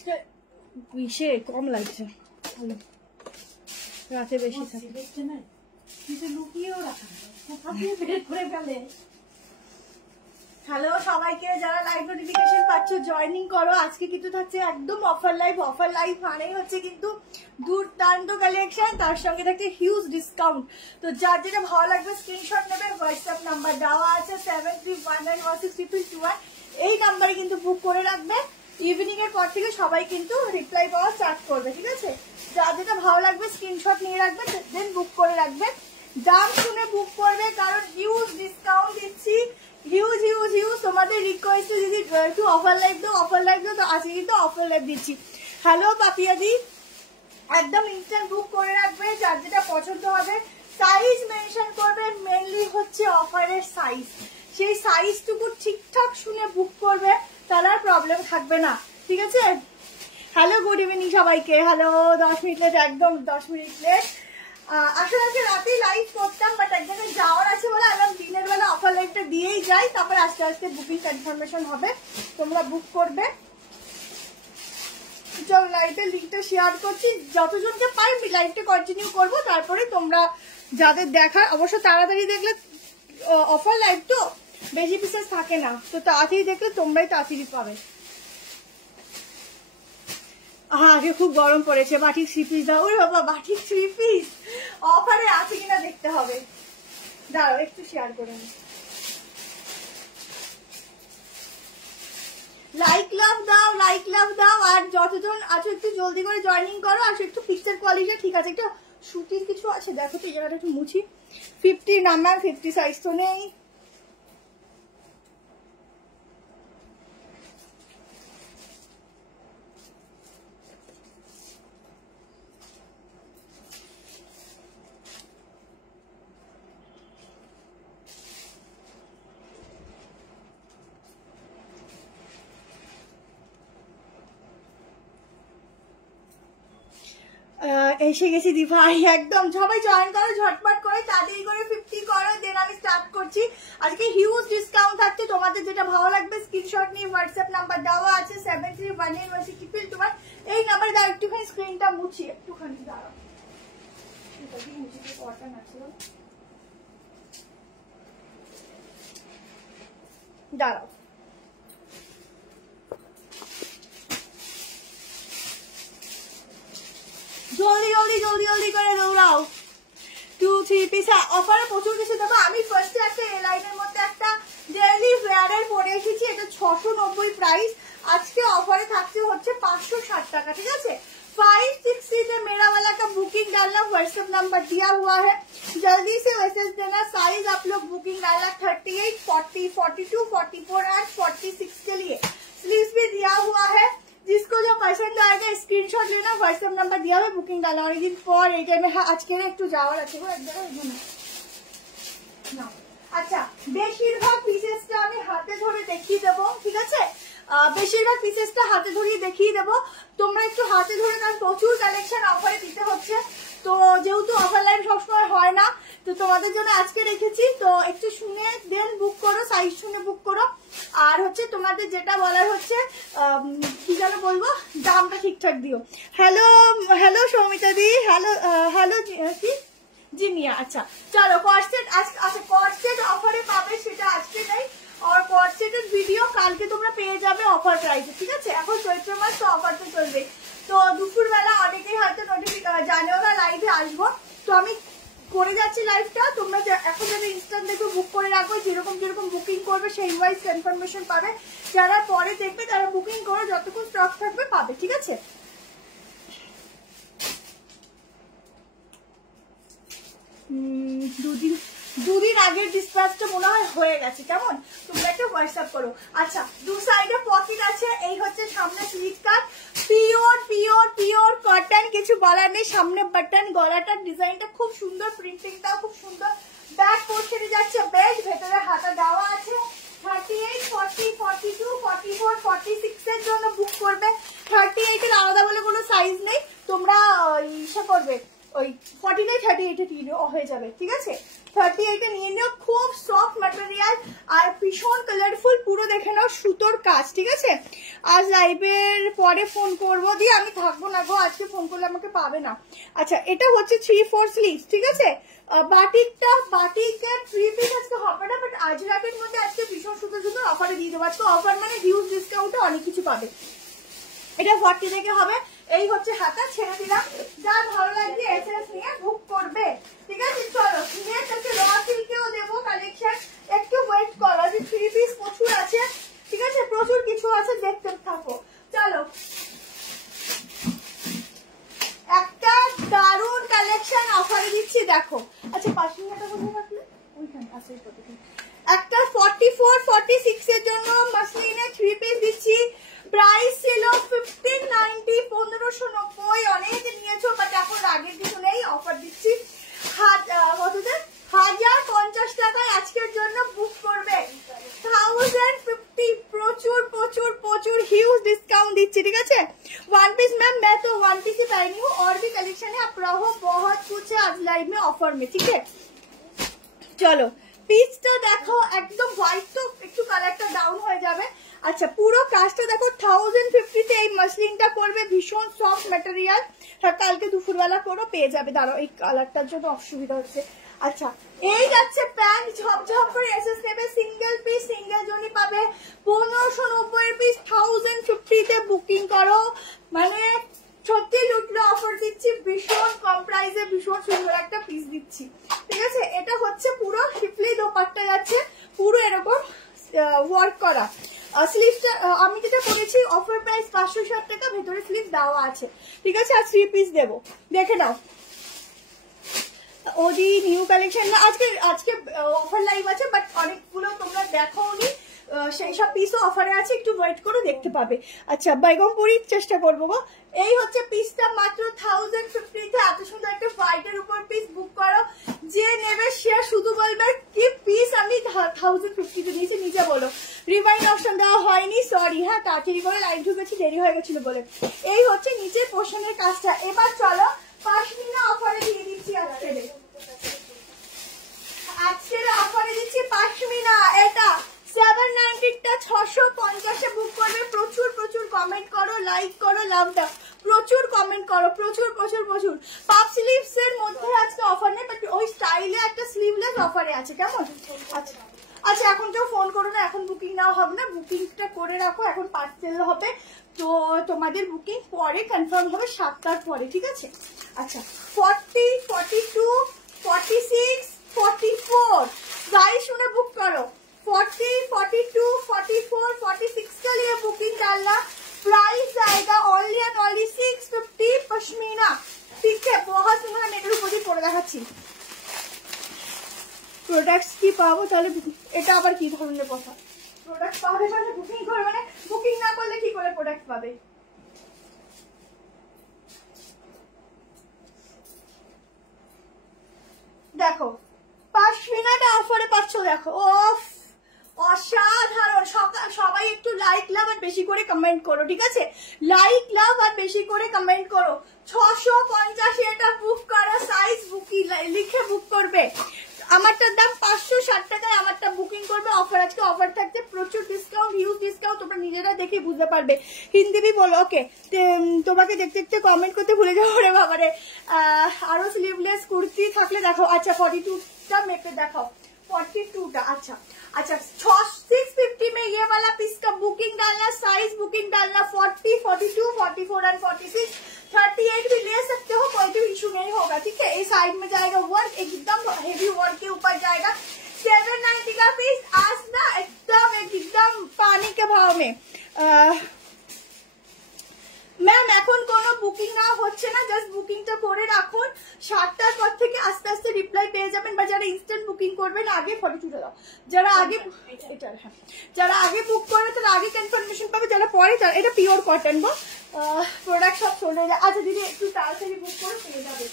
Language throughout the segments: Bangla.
আজকে ইসে কম লাগছে, ভালো রাতে বেশি থাকে। দেখতে না কিছু লুকিয়েও রাখা বের করে ফেলে। হ্যালো সবাইকে, যারা লাইভ নোটিফিকেশন পাচ্ছ জয়েনিং করো। আজকে কিন্তু থাকছে একদম অফার লাইভ। অফার লাইভ মানেই হচ্ছে কিন্তু দুর্দান্ত কালেকশন, তার সঙ্গে থাকছে হিউজ ডিসকাউন্ট। তো যার যেটা ভালো লাগবে স্ক্রিনশট নেবে, হোয়াটসঅ্যাপ নাম্বার দেওয়া আছে 73191621। এই নাম্বারে কিন্তু বুক করে রাখবে। ইভিনিং এর পর থেকে সবাই কিন্তু রিপ্লাই পাওয়া স্টার্ট করবে, ঠিক আছে? যার যেটা ভালো লাগবে স্ক্রিনশট নিয়ে রাখবে, দেন বুক করে রাখবে। দাম শুনে বুক করবে, কারণ হিউজ ডিসকাউন্ট দিচ্ছি, হিউজ হিউজ হিউজ। তোমাদের রিকোয়েস্টে যদি একটু অফার লাইভ দাও, অফার লাইভ দাও, তো আজকে কিন্তু অফার লাইভ দিচ্ছি। হ্যালো পাপিয়াদি, একদম ইনস্ট্যান্ট বুক করে রাখবে। যার যেটা পছন্দ হবে সাইজ মেনশন করবে, মেনলি হচ্ছে অফারের সাইজ। সেই সাইজটুকু ঠিকঠাক শুনে বুক করবে, তাহলে আর প্রবলেম থাকবে না, ঠিক আছে? হ্যালো গুড ইভিনিং সবাইকে। হ্যালো 10 মিনিট লেট, একদম 10 মিনিট লেট। আসলে আজকে রাতেই লাইভ করতাম, বাট এক জায়গায় যাওয়ার আছে বলে আমি দিনের বেলা অফার লাইভটা দিয়েই যাই, তারপর আস্তে আস্তে বুকিং কনফার্মেশন হবে, তোমরা বুক করবে। চল লাইভের লিঙ্কটা শেয়ার করছি, যতজনকে পাই লাইভটা কন্টিনিউ করবো। তারপরে তোমরা যাদের দেখার, অবশ্য তাড়াতাড়ি দেখলে অফার লাইভ তো বেশি পিসেস থাকে না, তো তাড়াতাড়ি দেখলে তোমরাই তাড়াতাড়ি পাবে। আগে খুব গরম পড়েছে। বাটিক 3 পিস দাও। ওই বাবা, বাটিক 3 পিস অফারে আছে কিনা দেখতে হবে, দাঁড়াও একটু শেয়ার করে নি। লাইক লাভ দাও, লাইক লাভ দাও। আর যতজন আছো একটু জলদি করে জয়েনিং করো। আর একটু পিকচার কোয়ালিটি ঠিক আছে, একটু সুতির কিছু আছে দেখো তো, এই জায়গাটা একটু মুছি। 50 নাম্বার, 50 সাইজ তো নেই। এসে গেছি দি ভাই, একদম সবাই জয়েন করো ঝটপট করে, তাড়াতাড়ি করে 50 করো, দেন আমি স্টার্ট করছি। আজকে হিউজ ডিসকাউন্ট থাকছে, তোমাদের যেটা ভালো লাগবে স্ক্রিনশট নিয়ে হোয়াটসঅ্যাপ নাম্বার দেওয়া আছে 73181621। এই নাম্বারে দাও। একটুখানি স্ক্রিনটা মুছি, একটুখানি দাঁড়াও, দাঁড়াও। জলদি জলদি জলদি জলদি করে দৌড়াও। 2 3 পিস অফারে প্রচুর কিছু দেবো। আমি ফার্স্টে একটা এ লাইনের মধ্যে একটা ডেইলি ওয়্যারের পরে এসেছি, এটা 690 প্রাইস। আজকে অফারে থাকছে হচ্ছে 560 টাকা, ঠিক আছে? 560 में मेरा वाला का बुकिंग डालना, व्हाट्सएप नंबर दिया हुआ है, जल्दी से मैसेज देना। साइज आप लोग बुकिंग डालना 38, 40, 42, 44 एंड 46 के लिए। स्लीव्स भी दिया हुआ है, जिसको जो पसंद आएगा स्क्रीनशॉट लेना, व्हाट्सएप नंबर दिया हुआ बुकिंग डालना। और दिन পর এই টাইমে আজকে একটু যাওয়ার আছে গো এক জায়গায়। আচ্ছা, বেশিরভাগ পিসেসটা আমি হাতে ধরে দেখিয়ে দেবো, ঠিক আছে? বেশিরভাগ পিসেসটা হাতে ধরিয়ে দেখিয়ে দেবো, তোমরা একটু হাতে ধরে, কারণ প্রচুর কালেকশন অফারে দিতে হচ্ছে। তো যেহেতু অফার লাইভ সবসময় হয় না, তো তোমাদের জন্য আজকে রেখেছি। তো একটু শুনে দেন বুক করো, সাইজ শুনে বুক করো। আর হচ্ছে তোমাদের যেটা বলার হচ্ছে কি যেন বলবো, দামটা ঠিকঠাক দিও। হ্যালো হ্যালো সৌমিতা দি, হ্যালো হ্যালো কি জিনিয়া। আচ্ছা চলো, কর্সেট আচ্ছা কর্সেট অফারে পাবে, সেটা আজকে নেই। আর কর্সেটের ভিডিও কালকে তোমরা পেয়ে যাবে অফার প্রাইসে, ঠিক আছে? এখন চৈত্র মাস তো অফার তো চলবে। তো দুপুরবেলা অনেকেই হয়তো জানেও না লাইভে আসবো, তো আমি করে যাচ্ছি লাইভটা। তোমরা এখন যারা ইনস্ট্যান্ট দেখে বুক করে রাখো, যেরকম যেরকম বুকিং করবে সেই ওয়াইজ কনফার্মেশন পাবে। যারা পরে দেখবে তারা বুকিং করে যতক্ষণ স্টক থাকবে পাবে, ঠিক আছে? দুদিন আগের ডিসপ্যাচটা মনে হয় হয়ে গেছে, কেমন? তোমরা একটা হোয়াটসঅ্যাপ করো। আচ্ছা, দু সাইডে পকেট আছে, এই হচ্ছে সামনে স্লিভ কাট, পিওর পিওর পিওর কটন, কিছু বলার নেই। সামনে বাটন, গলাটার ডিজাইনটা খুব সুন্দর, প্রিন্টিংটাও খুব সুন্দর। ব্যাক পোর্শনে যাচ্ছে বেল্ট, ভেতরে হাতা দেওয়া আছে। 38, 40, 42, 44, 46 এর জন্য বুক করবে। 38 এর আলাদা বলে কোনো সাইজ নেই, তোমরা ইসে করবে ওই 49, 38 হয়ে যাবে, ঠিক আছে? 38 নিয়ে নিও। খুব সফট ম্যাটেরিয়াল আর ভীষণ কালারফুল, পুরো দেখে নাও সুতোর কাজ, ঠিক আছে। আজ লাইভের পরে ফোন করবো, দিয়ে আমি থাকবো না গো, আজকে ফোন করলে আমাকে পাবে না। আচ্ছা, এটা হচ্ছে 3/4 স্লিভস, ঠিক আছে। বাটিকটা বাটিকের 3 পিস আজকে হবে না, বাট আজরাকের মধ্যে আজকে ভীষণ সুন্দর সুন্দর অফারে দিয়ে দেবো। আজকে অফার মানে হিউজ ডিসকাউন্টে অনেক কিছু পাবে। এটা 40 থেকে হবে। এই হচ্ছে হাতা, ছেড়ে দিলাম। যার ভালো লাগবে এসএস নিয়ে বুক করবে, ঠিক আছে। চলো নেক্সট হচ্ছে র সিল্কেও দেবো কালেকশন, একটু ওয়েট করো। যে 3 পিস প্রচুর আছে, ঠিক আছে, প্রচুর কিছু আছে, দেখতে থাকো। চলো, একটা দারুণ কালেকশন অফারে দিচ্ছি, দেখো। আচ্ছা, পাশমিনাটা কোথায় রাখলে? ওইখানে আছে। একটা 44-46 এর জন্য মাসলিনের 3 পিস দিচ্ছি। প্রাইস ছিল 1590, 1590। অনেকে নিয়েছো, বাট এখন রাগের কিছু নেই, অফার দিচ্ছি। 1050 টাকায় আজকের জন্য বুক করবে। 1050, প্রচুর প্রচুর প্রচুর হিউজ ডিসকাউंट দিচ্ছি, ঠিক আছে। वन पीस मैम, मैं तो वन पीस ही पहनी हूँ, और भी कलेक्शन है, आप रहो, बहुत कुछ है आज लाइव में ऑफर में, ठीक है। চলো, পিসটা দেখো, একদম হোয়াইট, তো একটু কালারটা ডাউন হয়ে যাবে। আচ্ছা, পুরো কাজটা দেখো, 1050 তে এই মাসলিনটা করবে, ভীষণ সফট ম্যাটেরিয়াল। কালকে দুপুরবেলা করো, পেয়ে যাবে। দাঁড়াও, এই কালারটার জন্য অসুবিধা হচ্ছে। আচ্ছা, এই যাচ্ছে প্যান্ট, ঝপঝপ করে এসএস নেবে, সিঙ্গেল পিস সিঙ্গেল জনই পাবে। 1590 পিস 1050 তে বুকিং করো, মানে সত্যি লুটলো অফার দিচ্ছি, ভীষণ কম প্রাইসে ভীষণ সুন্দর একটা পিস দিচ্ছি, ঠিক আছে। এটা হচ্ছে পুরো শিফলি দোপাট্টা যাচ্ছে, পুরো এরকম ওয়ার্ক করা। স্লিভসটা আমি যেটা করেছি, অফার প্রাইস 560 টাকা, ভেতরে স্লিভ দেওয়া আছে, ঠিক আছে। আর 3 পিস দেবো, দেখে নাও। ওদি নিউ কালেকশন না, আজকে অফার লাইভ আছে, বাট অনেকগুলো তোমরা দেখোনি, সেই সব পিসও অফারে আছে, একটু ওয়েট করে দেখতে পাবে। আচ্ছা, বেগমপুরির চেষ্টা করবো গো। এই হচ্ছে পিসটা, মাত্র 1050 তে এত সুন্দর একটা হোয়াইটের উপর পিস বুক করো। যে নেবে সে শুধু বলবে কি পিস আমি 1050 তে দিয়েছি, নিজে বলো। রিমাইন্ড অপশন দেওয়া হয়নি, সরি, হ্যাঁ, তাড়াতাড়ি করে লাইভ ঢুকেছি, দেরি হয়ে গেছিল বলে। এই হচ্ছে নিচের পোর্শনের কাজটা। এবার চলো পাশমিনা অফারে দিয়ে দিচ্ছি। আজকের অফারে দিচ্ছি পাশমিনা, এটা 790 টা 650 এ বুক করবে। প্রচুর প্রচুর কমেন্ট করো, লাইক করো, লাভ দাও, প্রচুর কমেন্ট করো, প্রচুর প্রচুর প্রচুর। পাপ স্লিভস এর মধ্যে আজকে অফার নেই, বাট ওই স্টাইলে একটা স্লিভলেস অফারে আছে, কেমন? আচ্ছা আচ্ছা, এখন কেউ ফোন করো না, এখন বুকিং নেওয়া হবে না, বুকিংটা করে রাখো, এখন পার্সেল হবে, তো তোমাদের বুকিং পরে কনফার্ম হবে 7টার পরে, ঠিক আছে। আচ্ছা, 40, 42, 46, 44 प्राइस শুনে বুক করো। 40, 42, 44, 46 के लिए बुकिंग डालना। प्राइस आएगा ओनली एंड ओनली 650 पश्मीना, ठीक है। बहुत सुंदर, नेটের উপর দিয়ে পরে দেখাচ্ছি। প্রোডাক্টস কি পাবো তাহলে? এটা আবার কি ধরনের কথা? প্রোডাক্ট পাবে মানে বুকিং করবে, মানে বুকিং না করলে কি করে প্রোডাক্ট পাবে? দেখো, পাশমিনাটা অফারে পাচ্ছ, দেখো, ওফ অসাধারণ। সবাই একটু লাইক লাভ আর বেশি করে কমেন্ট করো, ঠিক আছে। লাইক লাভ আর বেশি করে কমেন্ট করো। 650 এটা বুক করা, সাইজ বুকিং লিখে বুক করবে। আমারটার দাম 560 টাকায় আমারটা বুকিং করবে। অফার, আজকে অফার থাকছে, প্রচুর ডিসকাউন্ট, হিউজ ডিসকাউন্ট, তোমরা নিজেরা দেখে বুঝতে পারবে। হিন্দি भी বলো, ওকে। তোমাকে দেখতে দেখতে কমেন্ট করতে ভুলে যাবো রে বাবারে। আরো স্লিভলেস কুর্তি থাকলে দেখো। আচ্ছা, 42টা মেপে দেখাও, 42টা। अच्छा अच्छा, 650 में ये वाला पीस का बुकिंग डालना, साइज बुकिंग डालना, 40, 42, 44 एंड 46, 38 भी ले सकते हो, कोई भी इशू नहीं होगा, ठीक है। इस साइड में जाएगा वर्क, एकदम हेवी वर्क के ऊपर जाएगा। 790 का पीस आज ना एकदम पानी के भाव में। ম্যাম, এখন কোনো বুকিং না হচ্ছে না, জাস্ট বুকিংটা করে রাখুন। 7টার পর থেকে আস্তে আস্তে রিপ্লাই পেয়ে যাবেন, বা যারা ইনস্ট্যান্ট বুকিং করবেন আগে 42টা দাও। যারা আগে যারা আগে বুক করবে তারা আগে কনফার্মেশন পাবে, যারা পরে তারা, এটা পিওর কটন গো, প্রোডাক্ট সব চলে যায়। আচ্ছা দিদি, একটু তাড়াতাড়ি বুক করে পেয়ে যাবে,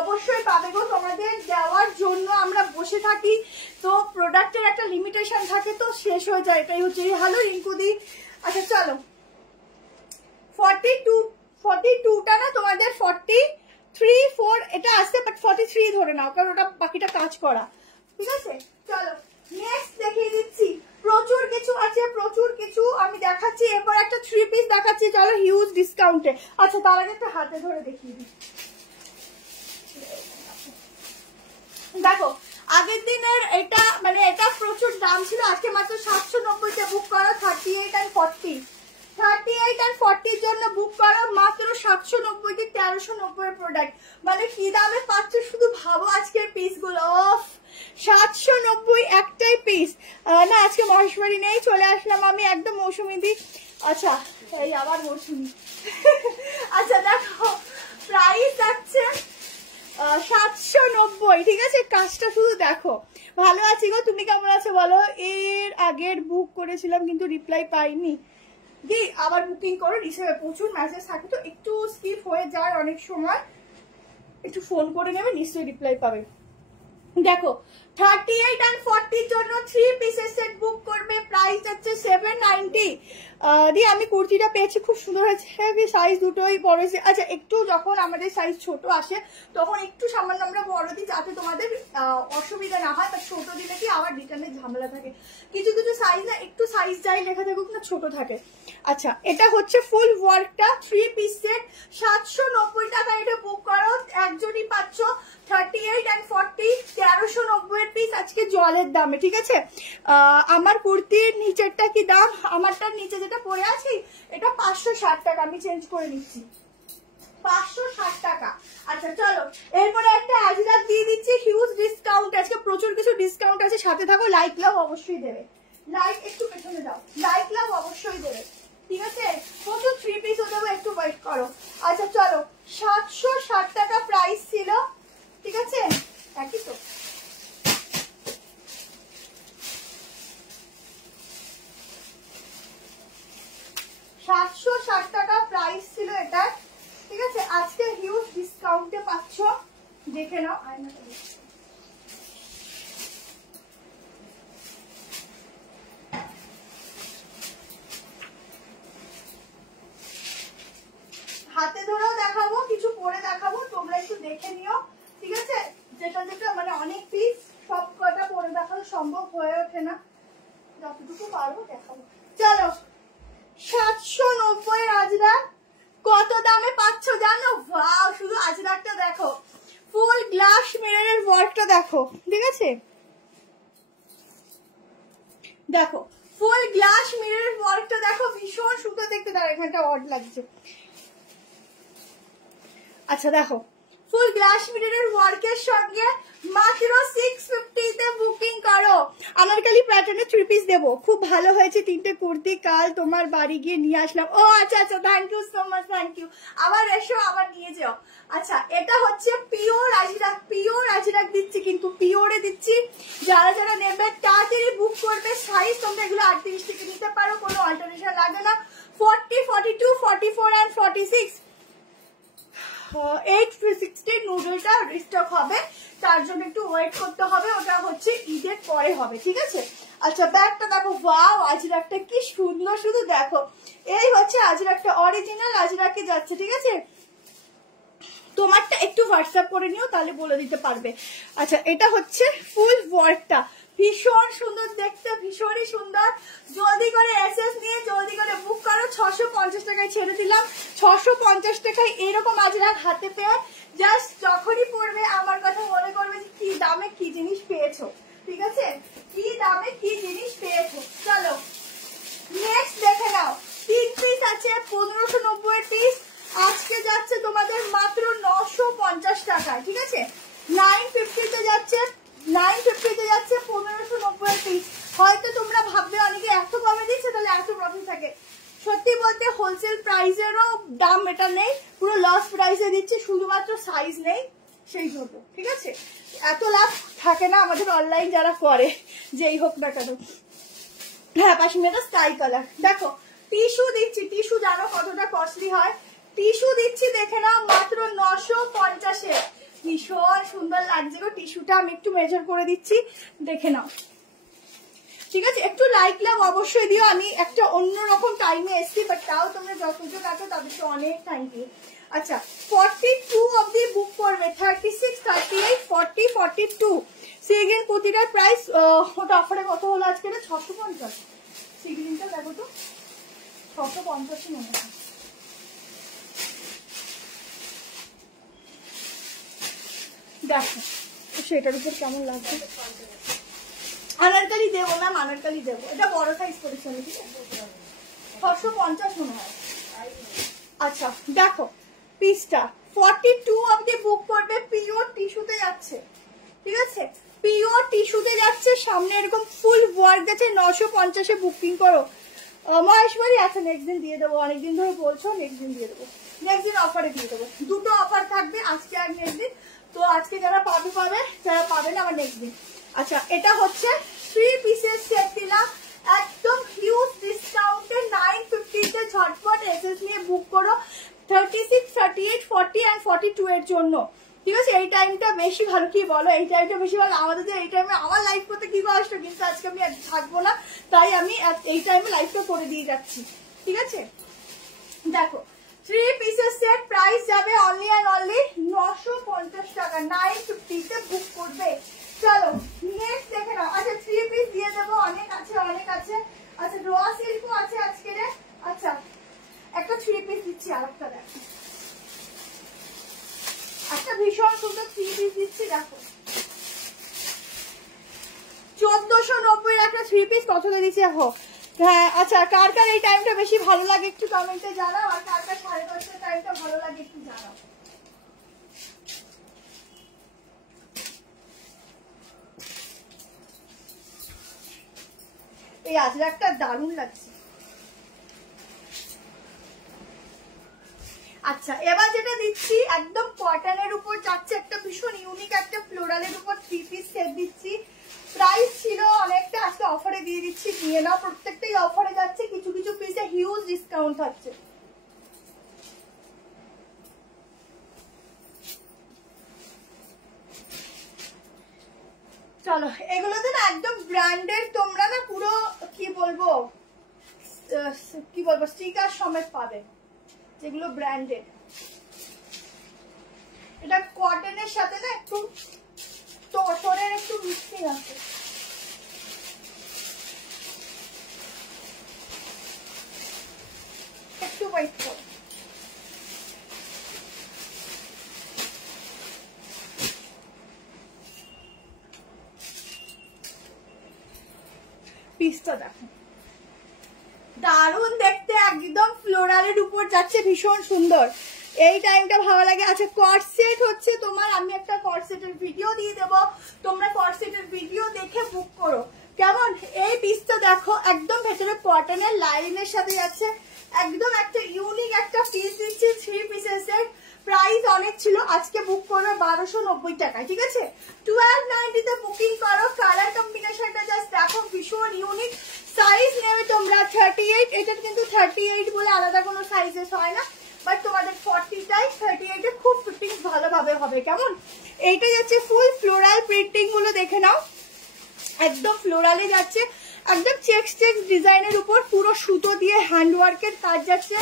অবশ্যই পাবে গো। তোমাদের দেওয়ার জন্য আমরা বসে থাকি, তো প্রোডাক্টের একটা লিমিটেশন থাকে, তো শেষ হয়ে যায়, এটাই হচ্ছে। হ্যালো রিঙ্কুদি। আচ্ছা চলো, 42টা না তোমাদের 43, 4 এটা আসছে, বাট 43 ধরে নাও, কারণ ওটা বাকিটা কাজ করা, ঠিক আছে। চলো, দেখাচ্ছি, এরপর একটা 3 পিস দেখাচ্ছি, চলো হিউজ ডিসকাউন্টে। আচ্ছা তার আগে একটা হাতে ধরে দেখিয়ে দিই। দেখো আগের দিনের এটা মানে এটা প্রচুর দাম ছিল, আজকে মাত্র 790 বুক করো। 38 and 40 38 and 40 এর জন্য বুক করো, মাত্র 790 1390 প্রোডাক্ট, মানে কি দামে পাচ্ছ শুধু ভাবো। আজকের পিস গুলো অফ 790 একটাই পিস। না আজকে মহেশ্বরী নেই, চলে আসলাম আমি একদম মৌসুমীদি। আচ্ছা এই আবার মৌসুমী। আচ্ছা দেখো প্রাইস আছে 790, ঠিক আছে। কাজটা শুধু দেখো। ভালো আছি গো, তুমি কেমন আছো বলো? এর আগের বুক করেছিলাম কিন্তু রিপ্লাই পাইনি, দি আবার বুকিং করো। রিসিভে প্রচুর মেসেজ থাকে তো একটু স্কিপ হয়ে যায় অনেক সময়, একটু ফোন করে নেবে, নিশ্চয়ই রিপ্লাই পাবে। দেখো 38 and 40 জন্য 3 পিসের সেট বুক করবে, প্রাইস হচ্ছে 790। দিয়ে আমি কুর্তিটা পেয়েছি, খুব সুন্দর হয়েছে, সাইজ দুটোই বড় হয়েছে। আচ্ছা একটু যখন আমাদের সাইজ ছোট আসে তখন একটু সামান্য আমরা বড় দিই যাতে তোমাদের অসুবিধা না হয়, বা ছোট দিলে কি আবার রিটার্নের ঝামেলা থাকে। কিছু কিছু সাইজ না একটু সাইজ যাই লেখা থাকুক না ছোট থাকে। আচ্ছা এটা হচ্ছে ফুল ওয়ার্কটা 3 পিস সেট, 790 টাকা এটা বুক করো, একজনই পাচ্ছ। 38 and 40 1390 এর পিস আজকে জলের দামে, ঠিক আছে। আমার কুর্তির নিচেরটা কি দাম, আমারটার নিচে যেটা পরে আছি এটা 560 টাকা, আমি চেঞ্জ করে নিচ্ছি 560 টাকা। আচ্ছা চলো এরপরে একটা আজরাক দিয়ে দিচ্ছি, হিউজ ডিসকাউন্ট, আজকে প্রচুর কিছু ডিসকাউন্ট আছে, সাথে থাকো। লাইক লাভ অবশ্যই দেবে, লাইক একটু পেছনে দাও, লাইক লাভ অবশ্যই দেবে, ঠিক আছে। প্রচুর 3 পিসও দেবো, একটু ওয়েট করো। আচ্ছা চলো 760 টাকা প্রাইস ছিল, ঠিক আছে। একই তো 760 টাকা প্রাইস ছিল এটা, ঠিক আছে। আজকে হিউজ ডিসকাউন্টে পাচ্ছ, দেখে নাও। হাতে ধরেও দেখাবো, কিছু পরে দেখাবো, তোমরা একটু দেখে নিও, ঠিক আছে। যেটা যেটা মানে অনেক পিস, সব কটা পরে দেখানো সম্ভব হয়ে ওঠে না, যতটুকু পারবো দেখাবো। চলো 790 আজরাক কত দামে পাচ্ছ জানো? ওয়াও, শুধু আজরাকটা দেখো, ফুল গ্লাস মিররের ওয়ার্কটা দেখো, ঠিক আছে। দেখো ফুল গ্লাস মিররের ওয়ার্কটা দেখো, ভীষণ সুন্দর দেখতে। দাঁড়া এখানটা অড লাগছে। আচ্ছা দেখো ফুল গ্লাস মিররের ওয়ার্কের সঙ্গে মাত্র 650 তে বুকিং করো। আনারকলি প্যাটার্নের 3 পিস দেবো, খুব ভালো হয়েছে 3টে কুর্তি, কাল তোমার বাড়ি গিয়ে নিয়ে আসলাম। ও আচ্ছা আচ্ছা, thank you so much, thank you. আবার এসো, আবার নিয়ে যাও। আচ্ছা এটা হচ্ছে পিওর আজরাক, পিওর আজরাক দিচ্ছি, কিন্তু পিওরে দিচ্ছি। যারা যারা নেবে তাড়াতাড়ি বুক করবে। সাইজ তোমরা এগুলো 38 থেকে নিতে পারো, কোনো অল্টারেশন লাগে না। 40, 42, 44 and 46 860 নুডলটা রিস্টক হবে, তার জন্য একটু ওয়েট করতে হবে, ওটা হচ্ছে ঈদের পরে হবে, ঠিক আছে। আচ্ছা ব্যাগটা দেখো, ওয়াও আজরাকটা কি সুন্দর, শুধু দেখো। এই হচ্ছে আজরাকটা, অরিজিনাল আজরাকে যাচ্ছে, ঠিক আছে। তোমারটা একটু হোয়াটসঅ্যাপ করে নিও, তাহলে বলে দিতে পারবে। আচ্ছা এটা হচ্ছে ফুল ওয়ার্কটা, ভীষণ সুন্দর দেখতে, ভীষণই সুন্দর। জলদি করে এসএস নিয়ে জলদি করে বুক করো। 650 টাকায় ছেড়ে দিলাম, 650 টাকায় এরকম আজরাক হাতে পেয়ে জাস্ট যখনই পড়বে আমার কথা মনে করবে যে কি দামে কি জিনিস পেয়েছো, ঠিক আছে, কি দামে কি জিনিস পেয়েছো। চলো নেক্সট দেখে নাও, 3 পিস আছে 1590 পিস, আজকে যাচ্ছে তোমাদের মাত্র 950 টাকায়, ঠিক আছে। 950 তে যাচ্ছে, 950 তে যাচ্ছে 1590 পিস। হয়তো তোমরা ভাববে অনেকে এত কমে দিচ্ছে তাহলে এত প্রফিট থাকে, সত্যি বলতে হোলসেল প্রাইসেরও দাম এটা নেই, পুরো লস প্রাইসে দিচ্ছি, শুধুমাত্র সাইজ নেই সেই জন্য, ঠিক আছে। এত লাভ থাকে না আমাদের অনলাইন যারা করে, যেই হোক না কেন। হ্যাঁ পাশমিটা স্কাই কালার, দেখো টিস্যু দিচ্ছি, টিস্যু জানো কতটা কস্টলি হয়, টিস্যু দিচ্ছি দেখে নাও মাত্র 950-এ। ভীষণ সুন্দর লাগছে গো টিস্যুটা, আমি একটু মেজার করে দিচ্ছি, দেখে নাও, ঠিক আছে। একটু লাইক লাভ অবশ্যই দিও, আমি একটা অন্যরকম টাইমে এসছি, বাট তাও তোমরা যতজন আছো তাদেরকে অনেক থ্যাংক ইউ। আচ্ছা 42 অবধি বুক করবে, 36, 38, 40, 42 সিগ্রিন প্রতিটার প্রাইস, ওটা অফারে কত হলো আজকে? 650। সিগ্রিনটা দেখো তো, 650 মনে হয়। দেখো সেটার উপর কেমন লাগছে। আনারকালি দেবো ম্যাম, আনারকালি দেবো। এটা বড় সাইজ করেছে আমি, ঠিক আছে 650 মনে হয়। আচ্ছা দেখো পিসটা 42 অবধি বুক করবে, পিওর টিস্যুতে যাচ্ছে, ঠিক আছে পিওর টিস্যুতে যাচ্ছে, সামনে এরকম ফুল ওয়ার্ক আছে। 950-এ বুকিং করো মহেশবাড়ি। আচ্ছা নেক্সট দিন দিয়ে দেবো, অনেকদিন ধরে বলছো, নেক্সট দিন দিয়ে দেবো, নেক্সট দিন অফারে দিয়ে দেবো। দুটো অফার থাকবে, আজকে আর নেক্সট দিন। তো আজকে যারা পাবে পাবে, যারা পাবে না আবার নেক্সট দিন। আচ্ছা এটা হচ্ছে 3 পিসের সেট দিলাম একদম হিউজ ডিসকাউন্টে 950-তে। ঝটপট এসএস নিয়ে বুক করো 36, 38, 40 and 42 এর জন্য, ঠিক আছে। এই টাইমটা বেশি ভালো, কি বলো এই টাইমটা বেশি ভালো। আমাদের যে এই টাইমে আমার লাইফ করতে কি কষ্ট, কিন্তু আজকে আমি থাকবো না, তাই আমি এই টাইমে লাইফটা করে দিয়ে যাচ্ছি, ঠিক আছে। দেখো 3 পিসের সেট, প্রাইস যাবে অনলি অ্যান্ড অনলি 950 টাকা। 950-তে বুক করবে। চলো নেক্সট দেখে নাও। আচ্ছা 3 পিস দিয়ে দেবো, অনেক আছে অনেক আছে। আচ্ছা র সিল্কও আছে আজকে রে। আচ্ছা একটা 3 পিস দিচ্ছি, আরেকটা দেখো, একটা ভীষণ সুন্দর 3 পিস দিচ্ছি। দেখো 1490 একটা 3 পিস কতটা দিচ্ছে হোক। হ্যাঁ আচ্ছা কার কার এই টাইমটা বেশি ভালো লাগে একটু কমেন্টে জানাও, আর কার কার 10:30 টাইমটা ভালো লাগে একটু জানাও। এই আজরাকটা দারুণ লাগছে। আচ্ছা এবার যেটা দিচ্ছি একদম কটনের উপর যাচ্ছে, একটা ভীষণ ইউনিক একটা ফ্লোরালের উপর 3 পিস সেট দিচ্ছি। প্রাইস ছিল অনেকটা, আজকে অফারে দিয়ে দিচ্ছি, নিয়ে নাও। প্রত্যেকটাই অফারে যাচ্ছে, কিছু কিছু পিসে হিউজ ডিসকাউন্ট থাকছে। চলো এগুলোতে না একদম ব্র্যান্ডেড, তোমরা না পুরো কি বলবো স্টিকার সমেত পাবে, যেগুলো ব্র্যান্ডেড। এটা কটনের সাথে না একটু তসরের একটু মিক্সিং আছে। একটু ওয়েট করো। পিসটা দেখো দারুণ দেখতে, একদম ফ্লোরালের উপর যাচ্ছে, ভীষণ সুন্দর। এই টাইমটা ভালো লাগে। আচ্ছা কর্সেট হচ্ছে তোমার, আমি একটা কর্সেটের ভিডিও দিয়ে দেবো, তোমরা কর্সেটের ভিডিও দেখে বুক করো কেমন। এই পিসটা দেখো একদম ভেতরে কটনের লাইনের সাথে যাচ্ছে, একদম একটা ইউনিক একটা পিস দিচ্ছি। 3 পিসের সেট, প্রাইস অনেক ছিল, আজকে বুক করবে 1290 টাকায়, ঠিক আছে 1290-তে বুকিং করো। কালার কম্বিনেশনটা জাস্ট দেখো, ভীষণ ইউনিক। সাইজ নেবে তোমরা 38, এটা কিন্তু 38 বলে আলাদা কোনো সাইজেস হয় না, বাট তোমাদের 40টাই 38-এ খুব ফিটিং ভালোভাবে হবে কেমন। এইটা যাচ্ছে ফুল ফ্লোরাল প্রিন্টিং গুলো দেখে নাও, একদম ফ্লোরালে যাচ্ছে, একদম চেক্স ডিজাইনের উপর পুরো সুতো দিয়ে হ্যান্ডওয়ার্কের কাজ যাচ্ছে।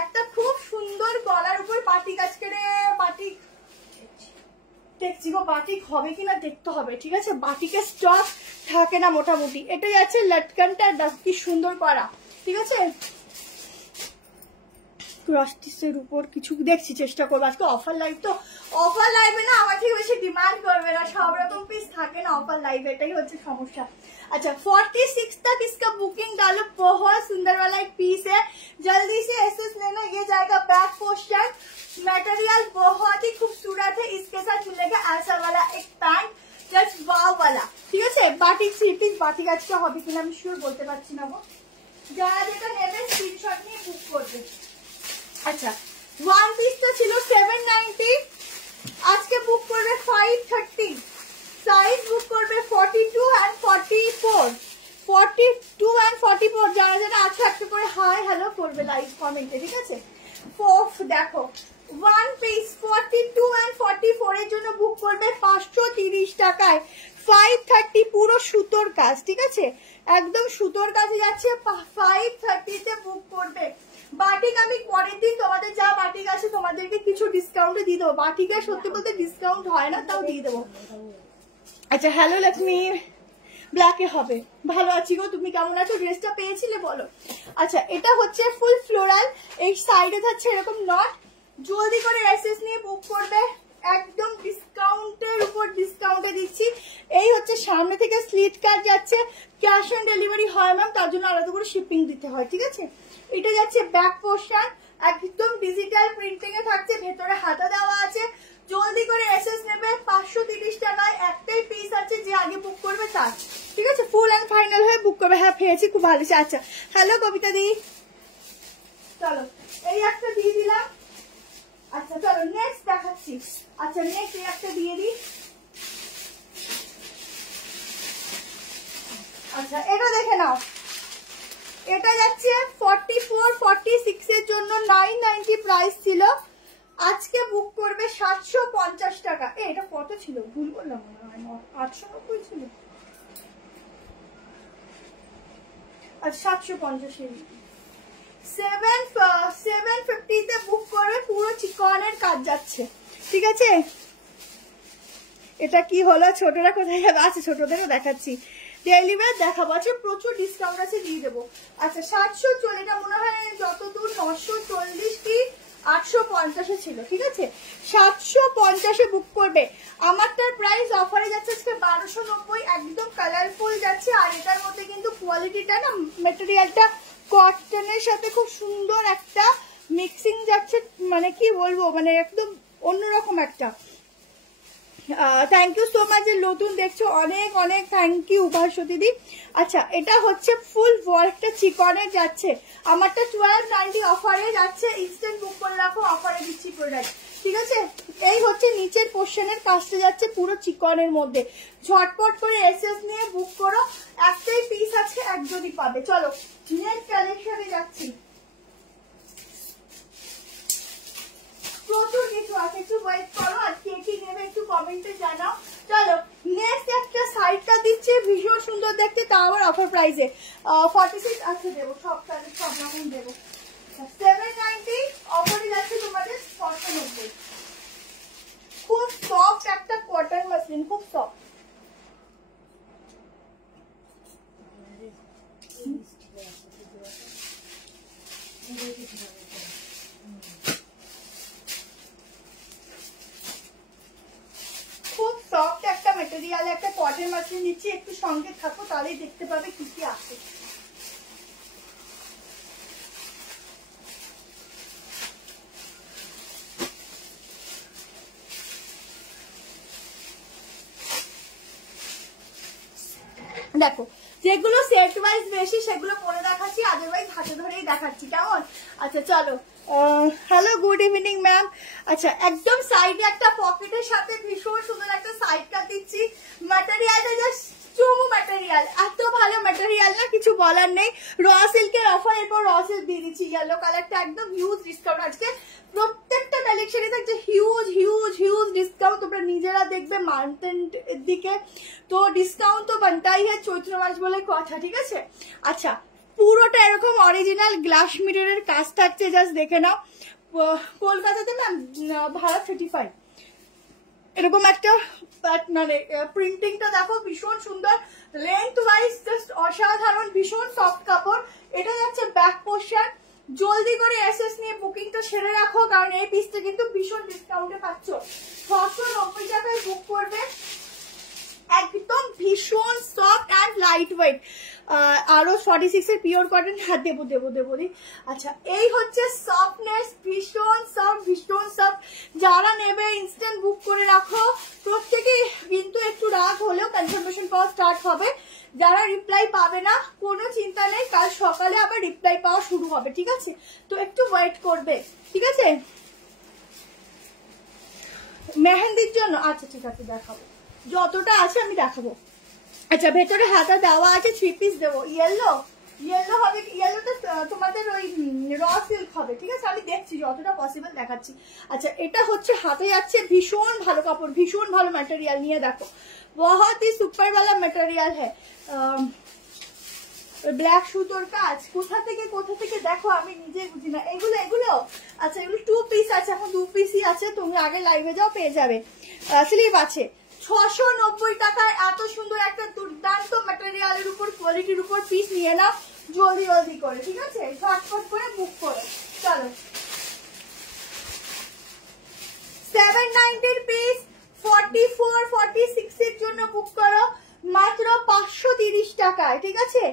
একটা খুব সুন্দর গলার উপর বাটিক, আজকে বাটিক দেখছি গো, বাটিক হবে কিনা দেখতে হবে, ঠিক আছে বাটিকের স্টক থাকে না মোটামুটি। এটা যাচ্ছে লটকানটা কি সুন্দর করা, ঠিক আছে ক্রসটিসের উপর কিছু দেখছি, চেষ্টা করবো। আজকে অফার লাইভ, তো অফার লাইভে না আমার থেকে বেশি ডিমান্ড করবে না, সব রকম পিস থাকে না অফার लाइव, এটাই হচ্ছে সমস্যা। अच्छा 46 तक इसका बुकिंग डालो, बहुत सुंदर वाला एक पीस है, जल्दी से एसएस लेना, ये जाएगा बैक पोस्टर। मटेरियल बहुत ही खूबसूरत है, इसके साथ मिलेगा ऐसा वाला एक पैंट, जस्ट वाव वाला, ठीक है। बाटिक 3 পিস, बाटिक আজকে হবে কিনা আমি শিওর বলতে পারছি না গো, যারা যেটা নেবে স্ক্রিনশট নিয়ে বুক করবে। আচ্ছা 1 পিস তো ছিল 790, আজকে বুক করবে 530, সাইজ বুক করবে 42 and 44, 42 and 44, যারা যারা আছে একটা করে হাই হ্যালো করবে লাইভ কমেন্টে, ঠিক আছে। দেখো 1 পিস 42 and 44 এর জন্য বুক করবে 530 টাকায়, 530 পুরো সুতোর কাজ, ঠিক আছে একদম সুতোর কাজে যাচ্ছে, 530-তে বুক করবে। বাটিক আমি পরের দিন তোমাদের যা বাটিক আছে তোমাদেরকে কিছু ডিসকাউন্টে দিয়ে দেবো, বাটিকের সত্যি বলতে ডিসকাউন্ট হয় না, তাও দিয়ে দেবো। আচ্ছা হ্যালো লক্ষ্মী, ব্ল্যাকে হবে। ভালো আছি গো, তুমি কেমন আছো? ড্রেসটা পেয়েছিলে বলো। আচ্ছা এটা হচ্ছে ফুল ফ্লোরাল, এই সাইডে থাকছে এরকম নট। জলদি করে এসএস নিয়ে বুক করবে, একদম ডিসকাউন্টের উপর ডিসকাউন্টে দিচ্ছি। এই হচ্ছে সামনে থেকে স্লিট কাট যাচ্ছে, ক্যাশ অন ডেলিভারি হয় ম্যাম, তার জন্য আলাদা করে শিপিং দিতে হয়, ঠিক আছে। এটা যাচ্ছে ব্যাক পোর্শন, একদম ডিজিটাল প্রিন্টিং এ থাকছে, ভেতরে হাতা দেওয়া আছে। জলদি করে এসএস নেবে, 530 টাকায় একটাই পিস আছে, যে আগে বুক করবে তার, ঠিক আছে। ফুল অ্যান্ড ফাইনাল হয়ে বুক করবে। হ্যাঁ পেয়েছি, খুব ভালো। আচ্ছা হ্যালো কবিতা দি, চলো এই একটা দিয়ে দিলাম। আচ্ছা চলো নেক্সট দেখাচ্ছি। আচ্ছা নেক্সট এই একটা দিয়ে দিই। আচ্ছা এটা দেখে নাও, এটা যাচ্ছে 44-46 এর জন্য 990 প্রাইস ছিল, আজকে বুক করবে 750 টাকা। এটা কত ছিল ভুল বললাম, মনে হয় 890 ছিল। আচ্ছা 750 750 তে বুক করবে, পুরো চিকনের কাজ যাচ্ছে, ঠিক আছে। এটা কি হলো, ছোটরা কোথায় যাবে? আচ্ছা ছোটদেরও দেখাচ্ছি, ডেইলি ওয়্যার দেখাবো। আচ্ছা প্রচুর ডিসকাউন্ট আছে, দিয়ে দেবো। আচ্ছা 740, এটা মনে হয় যতদূর 940 কি 850 ছিল, ঠিক আছে। 750 বুক করবে। আমারটার প্রাইস অফারে যাচ্ছে আজকে 1290, একদম কালারফুল যাচ্ছে। আর এটার মধ্যে কিন্তু কোয়ালিটিটা না, মেটেরিয়ালটা কটনের সাথে খুব সুন্দর একটা মিক্সিং যাচ্ছে, মানে কি বলবো, মানে একদম অন্যরকম একটা। থ্যাংক ইউ সো মাচ, যে নতুন দেখছো অনেক অনেক থ্যাংক ইউ ভাস্বতী দি। আচ্ছা এটা হচ্ছে ফুল ওয়ার্কটা চিকনের যাচ্ছে, আমারটা 1290 অফারে যাচ্ছে, ইনস্ট্যান্ট বুক করে রাখো, অফারে দিচ্ছি প্রোডাক্ট, ঠিক আছে। এই হচ্ছে নিচের পোর্শনের কাজটা যাচ্ছে পুরো চিকনের মধ্যে, ঝটপট করে এসএস নিয়ে বুক করো, একটাই পিস আছে, একজনই পাবে। চলো নেক্সট কালেকশনে যাচ্ছি, প্রচুর কিছু আছে, একটু ওয়েট করো। আর কে কি নেবে একটু কমেন্টে জানাও। চলো নেক্সট একটা সাইডটা দিচ্ছি, ভীষণ সুন্দর দেখতে, তাও আবার অফার প্রাইসে 46। আচ্ছা দেবো সব রকম দেবো, 790 অফারে যাচ্ছে তোমাদের 790। খুব সফট একটা কটন মাসলিন, খুব সফট। খুব সফট একটা মেটেরিয়াল, একটা কটন মাসলিন নিচ্ছি, একটু সঙ্গে থাকো, তাহলেই দেখতে পাবে কি কি আছে। দেখো যেগুলো সেট ওয়াইজ বেশি সেগুলো পরে দেখাচ্ছি, আদারওয়াইজ হাতে ধরেই দেখাচ্ছি, কেমন। আচ্ছা চলো, হ্যালো গুড ইভিনিং ম্যাম। আচ্ছা একদম সাইডে একটা পকেটের সাথে ভীষণ সুন্দর একটা সাইড কাট দিচ্ছি, ম্যাটেরিয়ালটা জাস্ট চুমু ম্যাটেরিয়াল, এত ভালো ম্যাটেরিয়াল না কিছু বলার নেই। র সিল্কের অফার, এরপর র সিল্ক দিয়ে দিচ্ছি, ইয়েলো কালারটা একদম হিউজ ডিসকাউন্ট আজকে, প্রত্যেকটা কালেকশনে থাকছে হিউজ হিউজ হিউজ ডিসকাউন্ট, তোমরা নিজেরা দেখবে মান্থ এর দিকে, তো ডিসকাউন্ট তো বানতাই হয়, চৈত্র মাস বলে কথা, ঠিক আছে। আচ্ছা পুরোটা এরকম অরিজিনাল গ্লাস মিররের কাজ থাকছে, জাস্ট দেখে নাও। কলকাতাতে ম্যাম ভাড়া 35, এরকম একটা মানে প্রিন্টিংটা দেখো ভীষণ সুন্দর, লেন্থ ওয়াইজ জাস্ট অসাধারণ, ভীষণ সফট কাপড়। এটা যাচ্ছে ব্যাক পোর্শন, জলদি করে এসএস নিয়ে বুকিংটা সেরে রাখো, কারণ এই পিসটা কিন্তু ভীষণ ডিসকাউন্টে পাচ্ছ। 690 টাকায় বুক করবে, একদম ভীষণ সফট অ্যান্ড লাইট ওয়েট। আরো 46 এর পিওর কটন, হ্যাঁ দেবো দেবো দেবো দি। আচ্ছা এই হচ্ছে সফটনেস, ভীষণ সফট ভীষণ সফট, যারা নেবে ইনস্ট্যান্ট বুক করে রাখো। প্রত্যেকে কিন্তু একটু রাত হলেও কনফার্মেশন পাওয়া স্টার্ট হবে, যারা রিপ্লাই পাবে না কোনো চিন্তা নেই, কাল সকালে আবার রিপ্লাই পাওয়া শুরু হবে, ঠিক আছে। তো একটু ওয়েট করবে, ঠিক আছে। মেহেন্দির জন্য আচ্ছা ঠিক আছে দেখাবো, যতটা আছে আমি দেখাবো। আচ্ছা ভেতরে হাতা দেওয়া আছে, 3 পিস দেবো। ইয়েলো ইয়েলো হবে, ইয়েলোটা তোমাদের ওই র সিল্ক হবে, ঠিক আছে, আমি দেখছি যতটা পসিবল দেখাচ্ছি। আচ্ছা এটা হচ্ছে হাতে যাচ্ছে, ভীষণ ভালো কাপড়, ভীষণ ভালো ম্যাটেরিয়াল, নিয়ে দেখো বহুত হি সুপার वाला ম্যাটেরিয়াল হ্যাঁ। ব্ল্যাক সুতোর কাজ, কোথা থেকে দেখো আমি নিজে বুঝি না। এগুলো আচ্ছা এগুলো 2 পিস আছে, এখন 2 পিসই আছে, তুমি আগে লাইভে যাও পেয়ে যাবে। স্লিভ আছে, 690 টাকায় এত সুন্দর একটা দুর্দান্ত ম্যাটেরিয়ালের উপর কোয়ালিটির উপর পিস নিয়ে নাও জলদি জলদি করে, ঠিক আছে? ঝটপট করে বুক করে। চলো 790 এর পিস 44 46 এর জন্য বুক করো মাত্র 530 টাকায়, ঠিক আছে?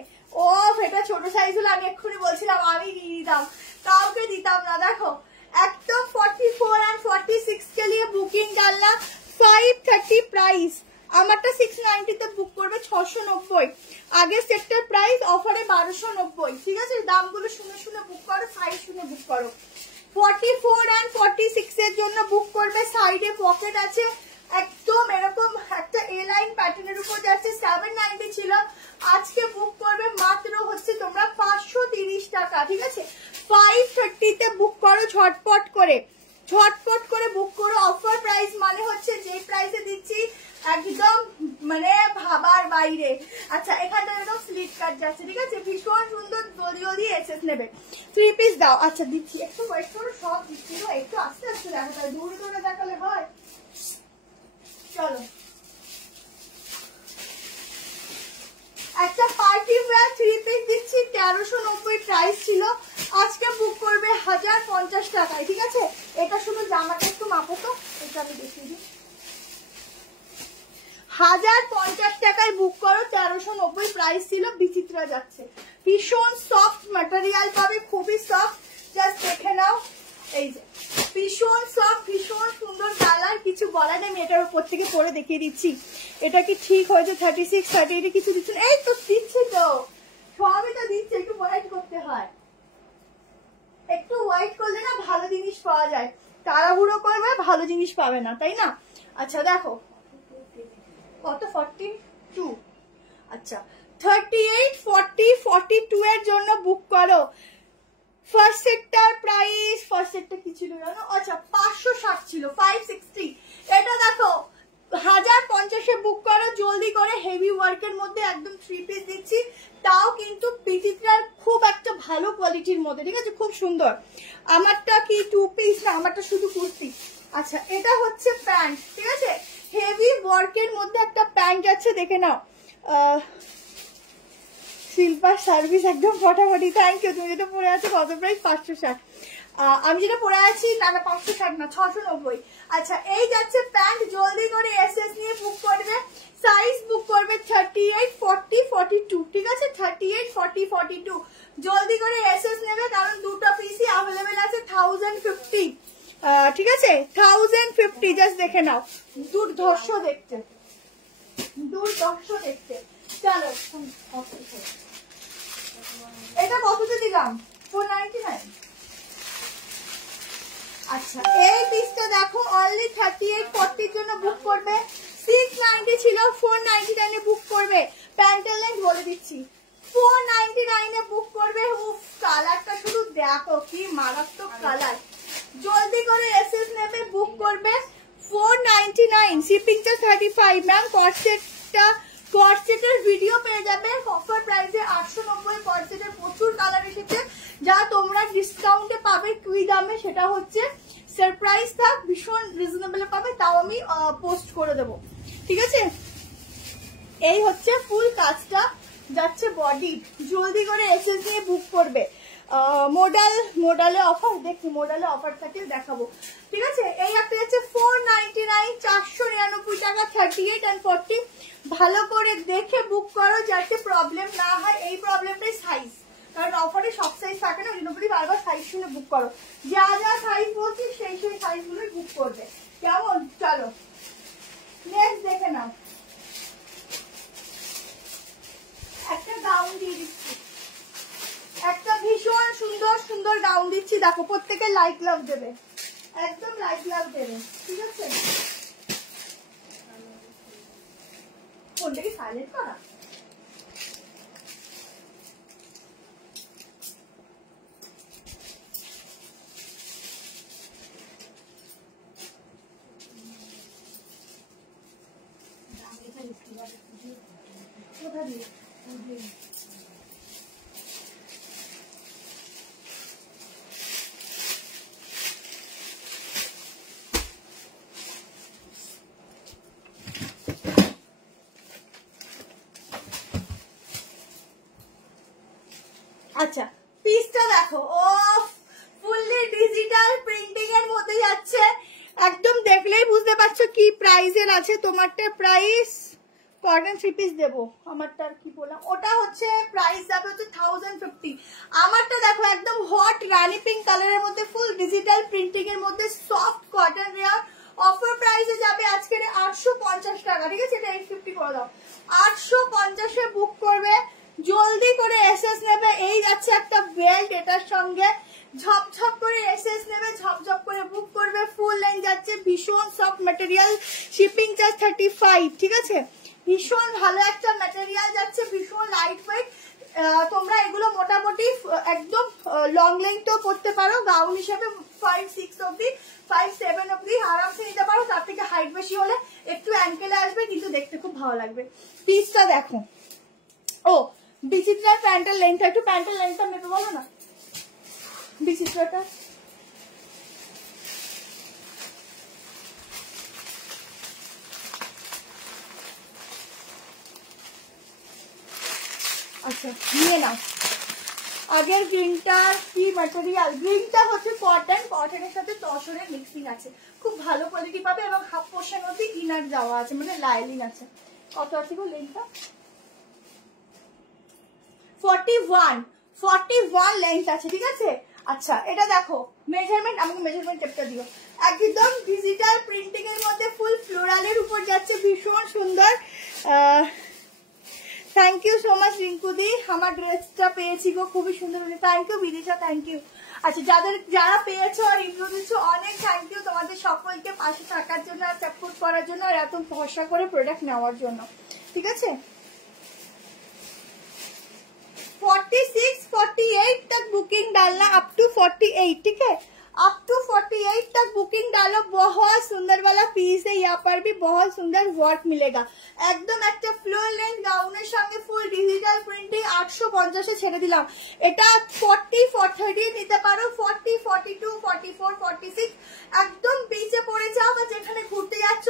ও এটা ছোট সাইজ হলো, আমি এক্ষুনি বলছিলাম আমি দিয়ে দিতাম, কাউকে দিতাম না। দেখো একদম 44 and 46 के लिए बुकिंग डालना। 530 प्राइस, আমারটা 690 তে বুক করবে 690, আগে সেক্টর প্রাইস অফারে 1290, ঠিক আছে? দামগুলো শুনে শুনে বুক করো, সাইজ শুনে বুক করো। 44 and 46 এর জন্য বুক করবে, সাইডে পকেট আছে, একদম এরকম একটা এ লাইন প্যাটার্নের উপর যাচ্ছে। 790 ছিল, আজকে বুক করবে মাত্র হচ্ছে তোমরা 530 টাকা, ঠিক আছে? 530 তে বুক করো ঝটপট করে, ঝটপট করে বুক করো। অফার প্রাইস মানে হচ্ছে যে প্রাইসে দিচ্ছি একদম মানে ভাবার বাইরে। আচ্ছা এখানটা একদম স্লিট কাট যাচ্ছে, ঠিক আছে? ভীষণ সুন্দর, জলদি জলদি এসএস নেবে। 3 পিস দাও। আচ্ছা দিচ্ছি, একটু ওয়েট করো, সব দিচ্ছি, একটু আস্তে আস্তে দেখাতে হয়, দূরে দূরে দেখালে হয়? চলো একটা পার্টি ওয়্যার 3 পিস দিচ্ছি 1390 প্রাইস ছিল, আজকে বুক করবে 1050 টাকায়, ঠিক আছে? এটা শুধু জামাটা একটু মাপো তো, এটা আমি দেখিয়ে দিই। 1050 টাকায় বুক করো, 1390 প্রাইস ছিল, বিচিত্রা যাচ্ছে। ভীষণ সফট ম্যাটেরিয়াল পাবে, খুবই সফট, জাস্ট দেখে নাও। এই যে ভীষণ সফট, ভীষণ সুন্দর কালার, কিছু বলার নেই। এটার উপর থেকে পরে দেখিয়ে দিচ্ছি এটা কি ঠিক হয়েছে। 36 38 কিছু দিচ্ছি, এই তো দিচ্ছি তো, সবই তো দিচ্ছে, একটু ওয়াইট করতে হয়, একটু ওয়াইট করলে না ভালো জিনিস পাওয়া যায়, তাড়াহুড়ো করবে ভালো জিনিস পাবে না, তাই না? আচ্ছা দেখো কত 42, আচ্ছা 38 40 42 এর জন্য বুক করো। First sector price, first sector কি ছিল জানো? আচ্ছা 560 ছিল, 560। এটা দেখো 1050 এ বুক করো জলদি করে, হেভি ওয়ার্কের মধ্যে একদম 3 পিস দিচ্ছি, তাও কিন্তু বিচিত্রার খুব একটা ভালো কোয়ালিটির মধ্যে, ঠিক আছে? খুব সুন্দর। আমারটা কি 2 পিস না, আমারটা শুধু কুর্তি। আচ্ছা এটা হচ্ছে প্যান্ট, ঠিক আছে? হেভি ওয়ার্কের মধ্যে একটা প্যান্ট আছে, দেখে নাও। শিল্পার সার্ভিস একদম ফটাফটি, থ্যাংক ইউ। তুমি যেটা পরে আছো কত প্রাইস? 560। আমি যেটা পরে আছি না না 560 না 690। আচ্ছা এই যাচ্ছে প্যান্ট, জলদি করে এসএস নিয়ে বুক করবে, সাইজ বুক করবে 38 40 42, ঠিক আছে? 38 40 42 জলদি করে এসএস নেবে, কারণ দুটো পিসই অ্যাভেলেবেল আছে। 1050, ঠিক আছে? 1050, জাস্ট দেখে নাও, দুর্ধর্ষ দেখতে, দুর্ধর্ষ দেখতে। চলো এটা কততে দিলাম? 499। আচ্ছা এই পিসটা দেখো অনলি 38 40 এর জন্য বুক করবে, 690 ছিল, 499 এ বুক করবে। প্যান্টের লেন্থ বলে দিচ্ছি, 499 এ বুক করবে। উফ কালারটা শুধু দেখো কি মারাত্মক কালার, জলদি করে এসএস নেবে, বুক করবে। 499, শিপিংটা 35। ম্যাম কর্সেটটা, কর্সেটের ভিডিও পেয়ে যাবে অফার প্রাইসে 890। কর্সেটের প্রচুর কালার এসেছে, যা তোমরা ডিসকাউন্টে পাবে কি দামে সেটা হচ্ছে সারপ্রাইজ থাক, ভীষণ রিজনেবল পাবে, তাও আমি পোস্ট করে দেবো, ঠিক আছে? এই হচ্ছে ফুল কাজটা যাচ্ছে বডি, জলদি করে এসএস দিয়ে বুক করবে। মোডালে অফার দেখি, মোডালে অফার থাকে দেখাবো, ঠিক আছে? এই একটা যাচ্ছে 499, 499 টাকা, 38 and 40। ভালো করে দেখে বুক করো যাতে প্রবলেম না হয়। এই প্রবলেমটাই সাইজ, কারণ অফারে সব সাইজ থাকে না, ওই জন্য বলি বারবার সাইজ শুনে বুক করো। যা যা সাইজ বলছি সেই সেই সাইজগুলোই বুক করবে, কেমন? চলো নেক্সট দেখে নাও। একটা গাউন দিয়ে দিচ্ছি, একটা ভীষণ সুন্দর সুন্দর গাউন দিচ্ছি, দেখো প্রত্যেকে লাইক লাভ দেবে, একদম লাইক লাভ দেবে, ঠিক আছে? ফোনটা কি সাইলেন্ট করা? কোথা দিয়ে? আচ্ছা পিসটা দেখো, ও ফুললি ডিজিটাল প্রিন্টিং এর মধ্যে যাচ্ছে, একদম দেখলেই বুঝতে পারছো কি প্রাইসের আছে। তোমারটা প্রাইস কটন 3 পিস দেবো, আমারটা আর কি বললাম, ওটা হচ্ছে প্রাইস যাবে হচ্ছে 1050। আমারটা দেখো একদম হট রানি পিঙ্ক কালারের মধ্যে ফুল ডিজিটাল প্রিন্টিং এর মধ্যে সফট কটন রেয়ার, অফার প্রাইসে যাবে আজকে 850 টাকা, ঠিক আছে? এটা 850 করে দাও, 850 এ বুক করবে, জলদি করে এসএস নেবে। এই যাচ্ছে একটা বেল্ট, এটার সঙ্গে ঝপঝপ করে এসএস নেবে, ঝপঝপ করে বুক করবে। ফুল লাইন যাচ্ছে, ভীষণ সফট ম্যাটেরিয়াল, শিপিং চার্জ 35, ঠিক আছে? ভীষণ ভালো একটা ম্যাটেরিয়াল যাচ্ছে, ভীষণ লাইট ওয়েট। তোমরা এগুলো মোটামুটি একদম লং লেন্থও করতে পারো, গাউন হিসেবে 5-6 অব্দি, 5-7 অব্দি আরামসে নিতে পারো। তার থেকে হাইট বেশি হলে একটু অ্যাঙ্কেলে আসবে, কিন্তু দেখতে খুব ভালো লাগবে। পিসটা দেখো, ও বিচিত্রা প্যান্টের লেন্থ, একটু প্যান্টের লেন্থটা মেপে বলো না বিচিত্রাটা। আচ্ছা নিয়ে নাও। আগের গ্রিনটা কি ম্যাটেরিয়াল? গ্রিনটা হচ্ছে কটন, কটনের সাথে তসরের মিক্সিং আছে, খুব ভালো কোয়ালিটি পাবে এবং হাফ পোর্শন অব্দি ইনার দেওয়া আছে, মানে লাইলিং আছে। কত আছে গো লেন্থটা? 41 লেন্থ আছে, ঠিক আছে? আচ্ছা এটা দেখো মেজারমেন্ট, আমাকে মেজারমেন্ট টেপটা দিও। একদম ডিজিটাল প্রিন্টিং এর মধ্যে ফুল ফ্লোরালের উপর যাচ্ছে, ভীষণ সুন্দর। থ্যাংক ইউ সো মাচ রিঙ্কুদি, আমার ড্রেসটা পেয়েছি গো, খুবই সুন্দর। Thank you Bidisha, thank you. আচ্ছা যারা পেয়েছো আর রিভিউ দিচ্ছ, অনেক থ্যাংক ইউ তোমাদের সকলকে পাশে থাকার জন্য আর সাপোর্ট করার জন্য আর এত ভরসা করে প্রোডাক্ট নেওয়ার জন্য, ঠিক আছে? 46-48 तक बुकिंग डालना, अप टू 48, ठीक है? अप टू 48 तक बुकिंग डालो। बहुत सुंदर वाला पीस है, यहाँ पर भी बहुत सुंदर वर्क मिलेगा। एकदम একটা ফ্লোর লেন্থ গাউনের সঙ্গে ফুল ডিজিটাল প্রিন্টিং 850 এ ছেড়ে দিলাম। এটা 40-40 নিতে পারো, 40, 42, 44, 46 একদম বিচে পড়ে যাও বা যেখানে ঘুরতে যাচ্ছ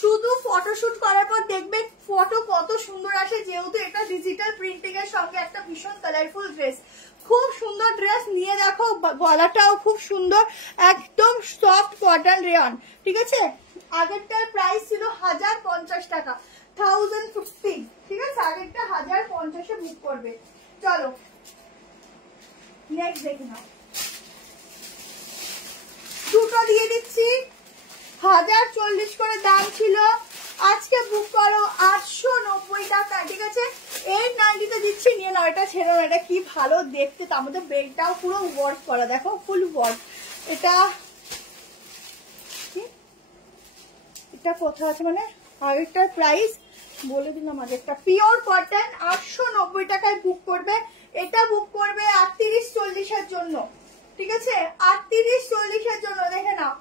শুধু ফটোশুট করার পর দেখবে ফটো কত সুন্দর আসে, যেহেতু এটা ডিজিটাল প্রিন্টিং এর সঙ্গে একটা ভীষণ কালারফুল ড্রেস। খুব সুন্দর ড্রেস, নিয়ে দেখো গলাটাও খুব সুন্দর, একদম সফট কটন রেয়ন, ঠিক আছে? আগেরটার প্রাইস ছিল 1050 টাকা, 1050, ঠিক আছে? আগেরটা 1050 এ বুক করবে। চলো নেক্সট দেখে নাও। দুটো দিয়ে দিচ্ছি, 1040 করে দাম ছিল, আজকে বুক করো 890 টাকা, ঠিক আছে? 890 তে দিচ্ছি, নিয়ে নাও। এটা ছেড়ে নাও, এটা কি ভালো দেখতে, তার মধ্যে বেল্টটাও পুরো ওয়ার্ক করা, দেখো ফুল ওয়ার্ক। এটা কোথায় আছে, মানে আগেরটার প্রাইস বলে দিলাম, আগেরটা পিওর কটন 890 টাকায় বুক করবে। এটা বুক করবে 38-40 এর জন্য, ঠিক আছে? 38-40 এর জন্য, দেখে নাও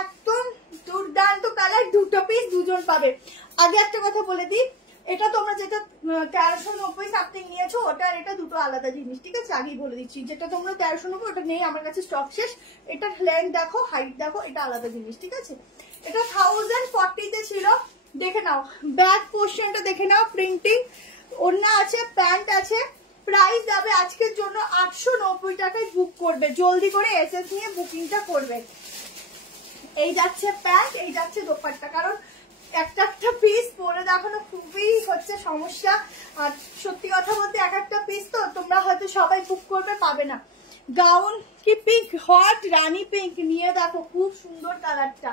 একদম দুর্দান্ত কালার, দুটো পিস দুজন পাবে। আগে একটা কথা বলে দিই, এটা তোমরা যেটা 1390 সামথিং নিয়েছো, ওটা এটা দুটো আলাদা জিনিস, ঠিক আছে? আগেই বলে দিচ্ছি, যেটা তোমরা 1390 ওটা নেই আমার কাছে, স্টক শেষ। এটা লেন্থ দেখো, হাইট দেখো, এটা আলাদা জিনিস, ঠিক আছে? এটা 1040 তে ছিল, দেখে নাও। ব্যাক পোর্শনটা দেখে নাও, প্রিন্টিং, ওড়না আছে, প্যান্ট আছে। প্রাইস যাবে আজকের জন্য 890 টাকায় বুক করবে, জলদি করে এসএস নিয়ে বুকিংটা করবে। এই যাচ্ছে প্যান্ট, এই যাচ্ছে দোপাট্টা, কারণ একটা একটা পিস পরে দেখানো খুবই হচ্ছে সমস্যা। আর সত্যি কথা বলতে এক একটা পিস তো তোমরা হয়তো সবাই বুক করবে, পাবে না। গাউন কি পিঙ্ক, হট রানী পিঙ্ক, নিয়ে দেখো খুব সুন্দর কালারটা।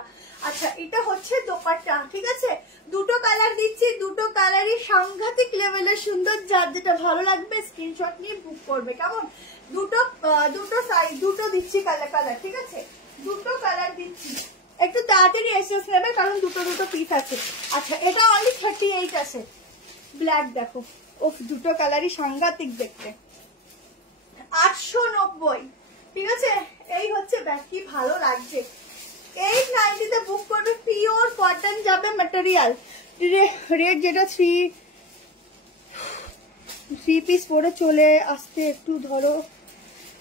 আচ্ছা এটা হচ্ছে দোপাট্টা, ঠিক আছে? দুটো কালার দিচ্ছি, দুটো কালারই সাংঘাতিক লেভেলের সুন্দর, যার যেটা ভালো লাগবে স্ক্রিনশট নিয়ে বুক করবে, কেমন? দুটো সাইজ, দুটো দিচ্ছি কালার, ঠিক আছে? দুটো কালার দিচ্ছি, একটু তাড়াতাড়ি এসএস নেবে কারণ দুটো পিস আছে। আচ্ছা এটা অনলি 38 আছে, ব্ল্যাক দেখো, ও দুটো কালারই সাংঘাতিক দেখতে, 890, ঠিক আছে? এই হচ্ছে ব্যাগ, কি ভালো লাগছে। 890 তে বুক করবে, পিওর কটন যাবে ম্যাটেরিয়াল। রেট যেটা 3 পিস পরে চলে আসতে, একটু ধরো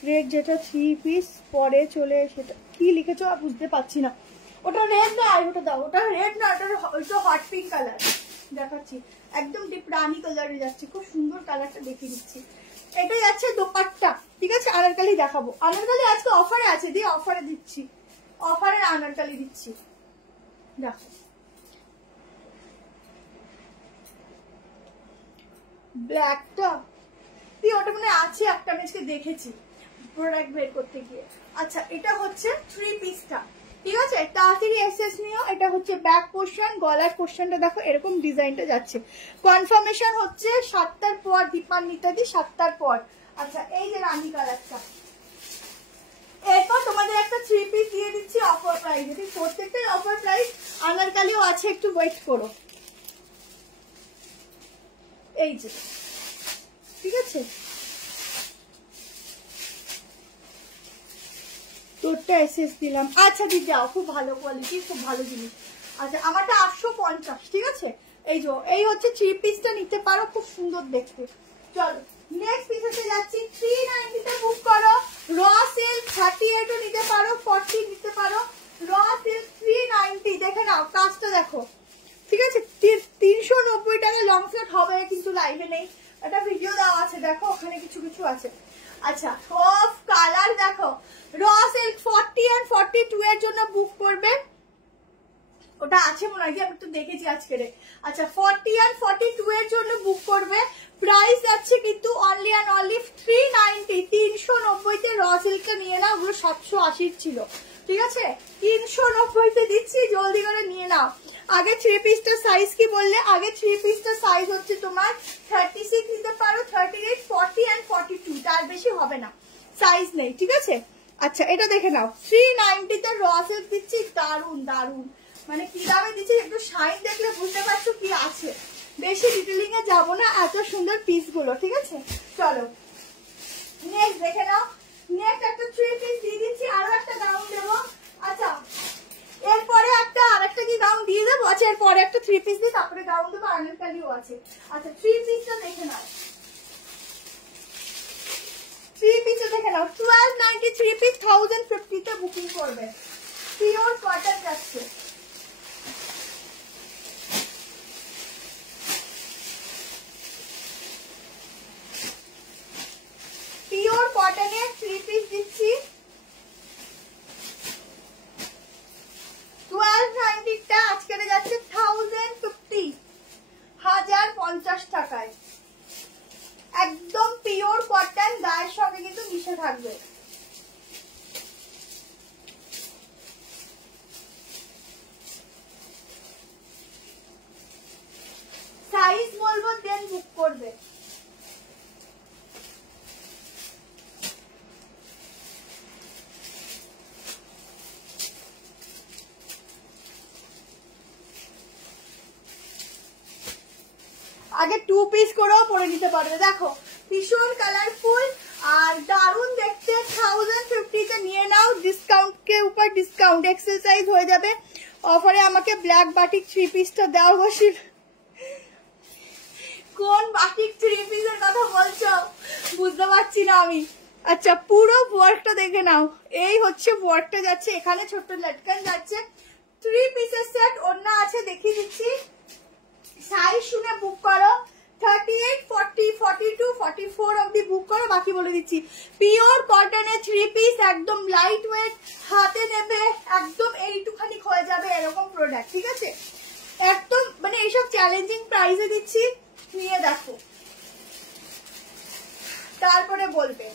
রেট যেটা 3 পিস পরে চলে, সেটা কি লিখেছো বুঝতে পারছি না। ওটা রেড না, ওটা দাও, ওটা রেড না, ওটা হট পিঙ্ক কালার দেখাচ্ছি, একদম ডিপ রানী কালারে যাচ্ছে, খুব সুন্দর কালারটা দেখিয়ে দিচ্ছি। এটা যাচ্ছে দোপাট্টা, ঠিক আছে, আনারকালি দেখাবো। আনারকালি আজকে অফারে আছে, দিয়ে অফারে দিচ্ছি, অফারের আনারকালি দিচ্ছি। দেখো ব্ল্যাকটা ওটা মানে আছে একটা, আমি আজকে দেখেছি প্রোডাক্ট বের করতে গিয়ে। আচ্ছা এটা হচ্ছে 3 পিসটা, ঠিক আছে, তাড়াতাড়ি এসএস নিও। এটা হচ্ছে ব্যাক পোর্শন, গলার পোর্শনটা দেখো এরকম ডিজাইনটা যাচ্ছে। কনফার্মেশন হচ্ছে 7টার পর, দীপান্বিতাদি 7টার পর। আচ্ছা এই যে রানী কালারটা, এরপর তোমাদের একটা 3 পিস দিয়ে দিচ্ছি অফার প্রাইস, ঠিক প্রত্যেকটাই অফার প্রাইস। আনারকালিও আছে, একটু ওয়েট করো। এই যে ঠিক আছে, তোরটা এসএস দিলাম। আচ্ছা দি যাও, খুব ভালো কোয়ালিটি, খুব ভালো জিনিস। আচ্ছা আমারটা 850, ঠিক আছে। এই যে এই হচ্ছে 3 পিসটা, নিতে পারো, খুব সুন্দর দেখতে। চলো নেক্সট পিসে যাচ্ছি। 390 তে বুক করো। র সিল্ক 38ও নিতে পারো, 40 নিতে পারো। র সিল্ক 390, দেখে নাও কাজটা দেখো, ঠিক আছে। 390 টাকা লং স্লিভ হবে, কিন্তু লাইভে নেই, একটা ভিডিও দেওয়া আছে, দেখো ওখানে কিছু কিছু আছে। আচ্ছা সব কালার দেখো। র সিল্ক 40 আর 42 এর জন্য বুক করবে, ওটা আছে মনে হয়, আমি একটু দেখেছি আজকে। আচ্ছা 40 আর 42 এর জন্য বুক করবে। প্রাইস যাচ্ছে কিন্তু অনলি অ্যান্ড অনলি 390, 390 তে র সিল্কটা নিয়ে নাও, ওগুলো 780 ছিল, ঠিক আছে। 390 তে দিচ্ছি, জলদি করে নিয়ে নাও। আগে 3 পিসটার সাইজ কি বললে? আগে 3 পিসটার সাইজ হচ্ছে তোমার 36 নিতে পারো, 38, 40 এন্ড 42, তার বেশি হবে না, সাইজ নেই, ঠিক আছে। আচ্ছা এটা দেখে নাও, 390 তে র সিল্ক দিচ্ছি, দারুন দারুন, মানে কি দামে দিচ্ছি, একটু শাইন দেখলে বুঝতে পারছো কি আছে। বেশি ডিটেইলিং এ যাবো না, এত সুন্দর পিস গুলো, ঠিক আছে। চলো নেক্সট দেখে নাও। নেক্সট একটা 3 পিস দিয়ে দিচ্ছি, আরো একটা গাউন দেবো। আচ্ছা এরপরে আরেকটা কি গাউন দিয়ে দেবো। আচ্ছা এরপরে একটা 3 পিস দিয়ে তারপরে গাউন দেবো, আনারকালিও আছে। আচ্ছা 3 পিসটা দেখে নাও, 3 পিসটা দেখে নাও। 1290 3 পিস, 1050 তে বুকিং করবে। পিওর কটন যাচ্ছে, পিওর কটনের 3 পিস দিচ্ছি 1290 টা, আজকে যাচ্ছে 1050, 1050 টাকায়। একদম পিওর কটন, গায়ের সঙ্গে কিন্তু মিশে থাকবে। সাইজ বলবো দেন বুক করবে। আগে 2 পিস করেও পরে নিতে পারবে, দেখো ভীষণ কালারফুল আর দারুন দেখতে। 1050 তে নিয়ে নাও, ডিসকাউন্ট কে উপর ডিসকাউন্ট, এক্সেল সাইজ হয়ে যাবে। অফারে আমাকে ব্ল্যাক বাটিক 3 পিসটা দেওয়া বসিল। কোন বাটিক 3 পিসের কথা বলছো বুঝতে পারছি না আমি। আচ্ছা পুরো ওয়ার্কটা দেখে নাও, এই হচ্ছে ওয়ার্কটা যাচ্ছে, এখানে ছোট্ট লটকান যাচ্ছে। 3 পিসের সেট, ওন্না আছে দেখিয়ে দিচ্ছি। সাইজ শুনে বুক করো, 38, 40, 42, 44 অবধি বুক করো, বাকি বলে দিচ্ছি। পিওর কটনের 3 পিস, একদম লাইট ওয়েট, হাতে নেবে একদম এইটুখানি হয়ে যাবে এরকম প্রোডাক্ট, ঠিক আছে। একদম মানে এইসব চ্যালেঞ্জিং প্রাইসে দিচ্ছি, নিয়ে দেখো তারপরে বলবে।